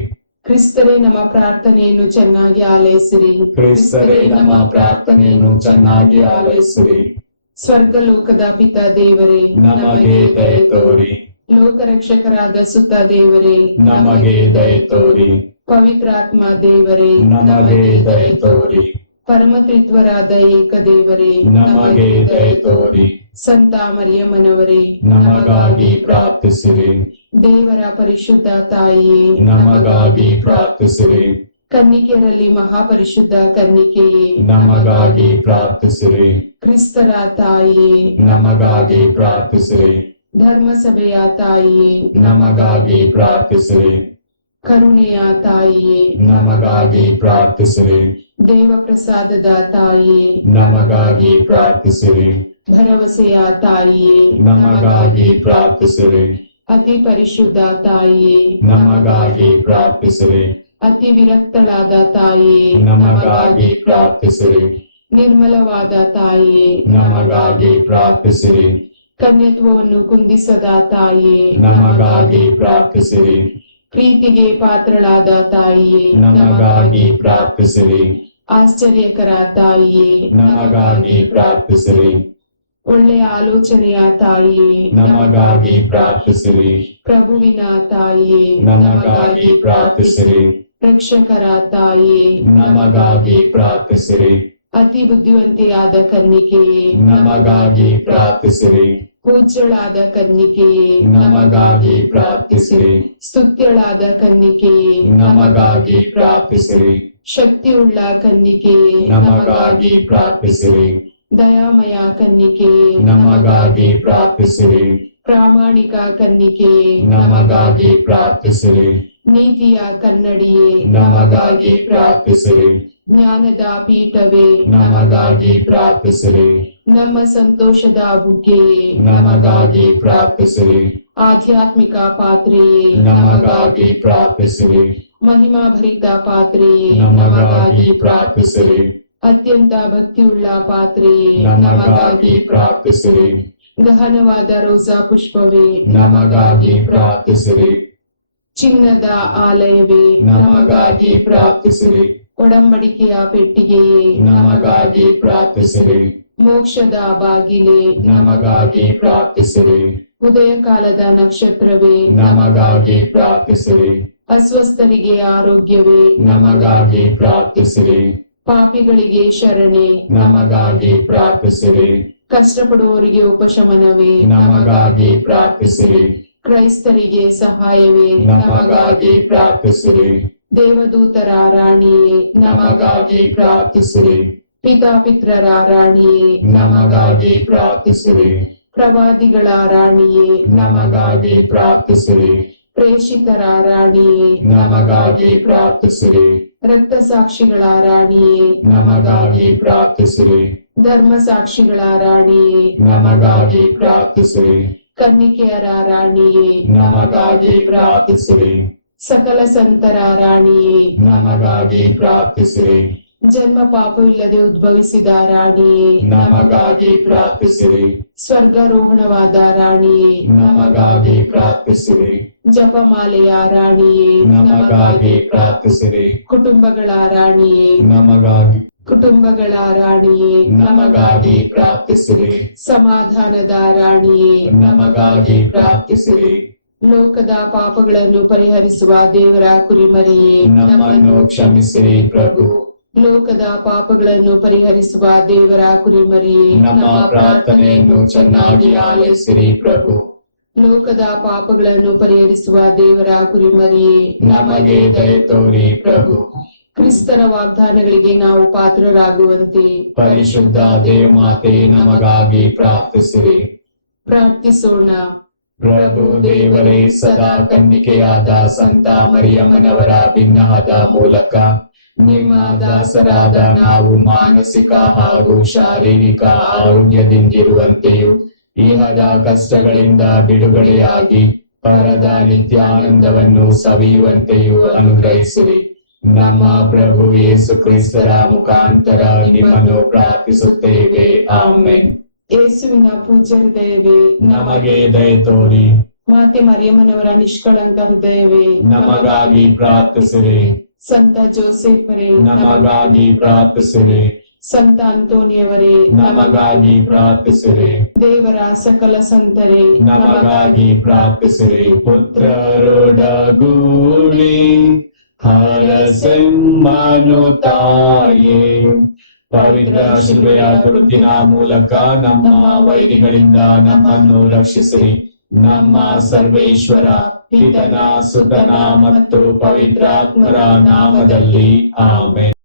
ಕ್ರಿಸ್ತರೇ ನಮ್ಮ ಪ್ರಾರ್ಥನೆಯನ್ನು ಚೆನ್ನಾಗಿ ಆಲೈಸಿರಿ, ಕ್ರಿಸ್ತರೇ ನಮ್ಮ ಪ್ರಾರ್ಥನೆಯನ್ನು ಚೆನ್ನಾಗಿ ಆಲೈಸಿರಿ. ಸ್ವರ್ಗಲೋಕದ ಪಿತಾ ದೇವರೇ, ನಮಗೆ ದಯೆ ತೋರಿ, ಲೋಕರಕ್ಷಕರಾದ ಸುತ ದೇವರೇ, ನಮಗೆ ದಯೆ ತೋರಿ, ಪವಿತ್ರಾತ್ಮ ದೇವರೇ, ನಮಗೆ ದಯೆ ತೋರಿ, ಪರಮತ್ರಿತ್ವರಾದ ಏಕದೇವರೇ, ನಮಗೆ ದಯೆ ತೋರಿ, ಸಂತ ಮರಿಯಮ್ಮನವರೇ, ನಮಗಾಗಿ ಪ್ರಾರ್ಥಿಸಿರಿ. ದೇವರ ಪರಿಶುದ್ಧ ತಾಯಿಯೇ, ನಮಗಾಗಿ ಪ್ರಾರ್ಥಿಸಿರಿ. ಕನ್ನಿಕೆಯರಲ್ಲಿ ಮಹಾಪರಿಶುದ್ಧ ಕನ್ನಿಕೆಯೇ, ನಮಗಾಗಿ ಪ್ರಾರ್ಥಿಸಿರಿ. ಕ್ರಿಸ್ತರ ತಾಯಿಯೇ, ನಮಗಾಗಿ ಪ್ರಾರ್ಥಿಸಿರಿ. ಧರ್ಮಸಭೆಯ ತಾಯಿಯೇ, ನಮಗಾಗಿ ಪ್ರಾರ್ಥಿಸಿರಿ. ಕರುಣೆಯ ತಾಯಿಯೇ, ನಮಗಾಗಿ ಪ್ರಾರ್ಥಿಸಿರಿ. ದೇವಪ್ರಸಾದದ ತಾಯಿಯೇ, ನಮಗಾಗಿ ಪ್ರಾರ್ಥಿಸಿರಿ. ಭರವಸೆಯ ತಾಯಿಯೇ, ನಮಗಾಗಿ ಪ್ರಾರ್ಥಿಸಿರಿ. ಅತಿ ಪರಿಶುದ್ಧ ತಾಯಿಯೇ, ನಮಗಾಗಿ ಪ್ರಾರ್ಥಿಸಿರಿ. ಅತಿ ವಿರಕ್ತಳಾದ ತಾಯಿಯೇ, ನಮಗಾಗಿ ಪ್ರಾರ್ಥಿಸಿರಿ. ನಿರ್ಮಲವಾದ ತಾಯಿಯೇ, ನಮಗಾಗಿ ಪ್ರಾರ್ಥಿಸಿರಿ. ಕನ್ಯತ್ವವನ್ನು ಕುಂದಿಸದ ತಾಯಿಯೇ, ನಮಗಾಗಿ ಪ್ರಾರ್ಥಿಸಿರಿ. ಪ್ರೀತಿಗೆ ಪಾತ್ರಳಾದ ತಾಯಿಯೇ, ನಮಗಾಗಿ ಪ್ರಾರ್ಥಿಸಿರಿ. ಆಶ್ಚರ್ಯಕರ ತಾಯಿಯೇ, ನಮಗಾಗಿ ಪ್ರಾರ್ಥಿಸಿರಿ. ಒಳ್ಳೆಯ ಆಲೋಚನೆಯ ತಾಯಿಯೇ, ನಮಗಾಗಿ ಪ್ರಾರ್ಥಿಸಿರಿ. ಪ್ರಭುವಿನ ತಾಯಿಯೇ, ನಮಗಾಗಿ ಪ್ರಾರ್ಥಿಸಿರಿ. ರಕ್ಷಕರ ತಾಯಿಯೇ, ನಮಗಾಗಿ ಪ್ರಾರ್ಥಿಸಿರಿ. ಅತಿ ಬುದ್ಧಿವಂತೆಯಾದ ಕನ್ನಿಕೆಯೇ, ನಮಗಾಗಿ ಪ್ರಾರ್ಥಿಸಿರಿ. ಪೂಜ್ಯಳಾದ ಕನ್ನಿಕೆಯೇ, ನಮಗಾಗಿ ಪ್ರಾರ್ಥಿಸಿರಿ. ಸ್ತುತ್ಯಳಾದ ಕನ್ನಿಕೆಯೇ, ನಮಗಾಗಿ ಪ್ರಾರ್ಥಿಸಿರಿ. ಶಕ್ತಿಯುಳ್ಳ ಕನ್ನಿಕೆಯೇ, ನಮಗಾಗಿ ಪ್ರಾರ್ಥಿಸಿರಿ. ದಯಾಮಯ ಕನ್ನಿಕೆಯೇ, ನಮಗಾಗಿ ಪ್ರಾರ್ಥಿಸಿರಿ. ಪ್ರಾಮಾಣಿಕ ಕನ್ನಿಕೆಯೇ, ನಮಗಾಗಿ ಪ್ರಾರ್ಥಿಸಿರಿ. ನೀತಿಯ ಕನ್ನಡಿಯೇ, ನಮಗಾಗಿ ಪ್ರಾರ್ಥಿಸಿರಿ. ಜ್ಞಾನದ ಪೀಠವೇ, ನಮಗಾಗಿ ಪ್ರಾರ್ಥಿಸಿರಿ. ನಮ್ಮ ಸಂತೋಷದ ಬುಗ್ಗೆಯೇ, ನಮಗಾಗಿ ಪ್ರಾರ್ಥಿಸಿರಿ. ಆಧ್ಯಾತ್ಮಿಕ ಪಾತ್ರೆಯೇ, ನಮಗಾಗಿ ಪ್ರಾರ್ಥಿಸಿರಿ. ಮಹಿಮಾಭರಿತ ಪಾತ್ರೆಯೇ, ನಮಗಾಗಿ ಪ್ರಾರ್ಥಿಸಿರಿ. ಅತ್ಯಂತ ಭಕ್ತಿಯುಳ್ಳ ಪಾತ್ರೆಯೇ, ನಮಗಾಗಿ ಪ್ರಾರ್ಥಿಸಿರಿ. ಗಹನವಾದ ರೋಸಾ ಪುಷ್ಪವೇ, ನಮಗಾಗಿ ಪ್ರಾರ್ಥಿಸಿರಿ. ಚಿನ್ನದ ಆಲಯವೇ, ನಮಗಾಗಿ ಪ್ರಾರ್ಥಿಸಿರಿ. ಒಡಂಬಡಿಕೆಯ ಪೆಟ್ಟಿಗೆಯೇ, ನಮಗಾಗಿ ಪ್ರಾರ್ಥಿಸಿರಿ. ಮೋಕ್ಷದ ಬಾಗಿಲೇ ನಮಗಾಗಿ ಪ್ರಾರ್ಥಿಸಿರಿ. ಉದಯ ಕಾಲದ ನಕ್ಷತ್ರವೇ ನಮಗಾಗಿ ಪ್ರಾರ್ಥಿಸಿರಿ. ಅಸ್ವಸ್ಥರಿಗೆ ಆರೋಗ್ಯವೇ ನಮಗಾಗಿ ಪ್ರಾರ್ಥಿಸಿರಿ. ಪಾಪಿಗಳಿಗೆ ಶರಣೆ ನಮಗಾಗಿ ಪ್ರಾರ್ಥಿಸಿರಿ. ಕಷ್ಟಪಡುವವರಿಗೆ ಉಪಶಮನವೇ ನಮಗಾಗಿ ಪ್ರಾರ್ಥಿಸಿರಿ. ಕ್ರೈಸ್ತರಿಗೆ ಸಹಾಯವೇ ನಮಗಾಗಿ ಪ್ರಾರ್ಥಿಸಿರಿ. ದೇವದೂತರ ರಾಣಿಯೇ ನಮಗಾಗಿ ಪ್ರಾರ್ಥಿಸಿರಿ. ಪಿತಾಪಿತ್ರರ ರಾಣಿಯೇ ನಮಗಾಗಿ ಪ್ರಾರ್ಥಿಸಿರಿ. ಪ್ರವಾದಿಗಳ ರಾಣಿಯೇ ನಮಗಾಗಿ ಪ್ರಾರ್ಥಿಸಿರಿ. ಪ್ರೇಷಿತರ ರಾಣಿಯೇ ನಮಗಾಗಿ ಪ್ರಾರ್ಥಿಸಿರಿ. ರಕ್ತಸಾಕ್ಷಿಗಳ ರಾಣಿಯೇ ನಮಗಾಗಿ ಪ್ರಾರ್ಥಿಸಿರಿ. ಧರ್ಮಸಾಕ್ಷಿಗಳ ರಾಣಿಯೇ ನಮಗಾಗಿ ಪ್ರಾರ್ಥಿಸಿರಿ. ಕನ್ನಿಕೆಯರ ರಾಣಿಯೇ ನಮಗಾಗಿ ಪ್ರಾರ್ಥಿಸಿರಿ. ಸಕಲ ಸಂತರ ರಾಣಿಯೇ ನಮಗಾಗಿ ಪ್ರಾರ್ಥಿಸಿರಿ. ಜನ್ಮ ಪಾಪವಿಲ್ಲದೆ ಉದ್ಭವಿಸಿದ ರಾಣಿಯೇ ನಮಗಾಗಿ ಪ್ರಾರ್ಥಿಸಿರಿ. ಸ್ವರ್ಗಾರೋಹಣವಾದ ರಾಣಿಯೇ ನಮಗಾಗಿ ಪ್ರಾರ್ಥಿಸಿರಿ. ಜಪಮಾಲೆಯ ರಾಣಿಯೇ ನಮಗಾಗಿ ಪ್ರಾರ್ಥಿಸಿರಿ. ಕುಟುಂಬಗಳ ರಾಣಿಯೇ ನಮಗಾಗಿ ಕುಟುಂಬಗಳ ರಾಣಿಯೇ ನಮಗಾಗಿ ಪ್ರಾರ್ಥಿಸಿರಿ. ಸಮಾಧಾನದ ರಾಣಿಯೇ ನಮಗಾಗಿ ಪ್ರಾರ್ಥಿಸಿರಿ. ಲೋಕದ ಪಾಪಗಳನ್ನು ಪರಿಹರಿಸುವ ದೇವರ ಕುರಿಮರಿಯೇ ನಮ್ಮನ್ನು ಕ್ಷಮಿಸಿರಿ ಪ್ರಭು. ಲೋಕದ ಪಾಪಗಳನ್ನು ಪರಿಹರಿಸುವ ದೇವರ ಕುರಿಮರಿಯೇ ನಮ್ಮ ಪ್ರಾರ್ಥನೆಯನ್ನು ಚೆನ್ನಾಗಿ ಆಲಿಸಿರಿ ಪ್ರಭು. ಲೋಕದ ಪಾಪಗಳನ್ನು ಪರಿಹರಿಸುವ ದೇವರ ಕುರಿಮರಿಯೇ ನಮಗೆ ದಯೆ ತೋರಿ ಪ್ರಭು. ಕ್ರಿಸ್ತನ ವಾಗ್ದಾನಗಳಿಗೆ ನಾವು ಪಾತ್ರರಾಗುವಂತೆ ಪರಿಶುದ್ಧ ದೇವಮಾತೆ ನಮಗಾಗಿ ಪ್ರಾರ್ಥಿಸಿರಿ. ಪ್ರಾರ್ಥಿಸೋಣ. ಪ್ರಭು ದೇವರೇ, ಸದಾ ಕನ್ನಿಕೆಯಾದ ಸಂತ ಮರಿಯಮ್ಮನವರ ಭಿನ್ನವಾದ ಮೂಲಕ ನಿಮ್ಮ ದಾಸರಾದ ನಾವು ಮಾನಸಿಕ ಹಾಗೂ ಶಾರೀರಿಕ ಆರೋಗ್ಯದಿಂದಿರುವಂತೆಯೂ ಇಹದ ಕಷ್ಟಗಳಿಂದ ಬಿಡುಗಡೆಯಾಗಿ ಪರದ ನಿತ್ಯಾನಂದವನ್ನು ಸವಿಯುವಂತೆಯೂ ಅನುಗ್ರಹಿಸಿರಿ. ನಮ್ಮ ಪ್ರಭು ಯೇಸು ಕ್ರಿಸ್ತರ ಮುಖಾಂತರ ನಿಮ್ಮನ್ನು ಪ್ರಾರ್ಥಿಸುತ್ತೇವೆ. ಆಮೆನ್. ಯೇಸುವಿನ ಪೂಜ್ಯ ಹೃದಯವೇ ನಮಗೆ ದಯೆ ತೋರಿ. ಮಾತೆ ಮರಿಯಮ್ಮನವರ ನಿಷ್ಕಳಂಕ ಹೃದಯವೇ ನಮಗಾಗಿ ಪ್ರಾರ್ಥಿಸಿರಿ. ಸಂತ ಜೋಸೆಫರೇ ನಮಗಾಗಿ ಪ್ರಾರ್ಥಿಸಿರಿ. ಸಂತ ಅಂತೋನಿಯವರೇ ನಮಗಾಗಿ ಪ್ರಾರ್ಥಿಸಿರಿ. ದೇವರ ಸಕಲ ಸಂತರೇ ನಮಗಾಗಿ ಪ್ರಾರ್ಥಿಸಿರಿ. ಪುತ್ರರೊಡಗೂಡಿ ಹರಸೆಮ್ಮನು ತಾಯೇ, ಪವಿತ್ರ ಶಿಲುಬೆಯ ಗುರುತಿನ ಮೂಲಕ ನಮ್ಮ ವೈರಿಗಳಿಂದ ನಮ್ಮನ್ನು ರಕ್ಷಿಸಿರಿ. ನಮ್ಮ ಸರ್ವೇಶ್ವರ ಪಿತನ ಸುತನ ಮತ್ತು ಪವಿತ್ರಾತ್ಮರ ನಾಮದಲ್ಲಿ ಆಮೆನ್.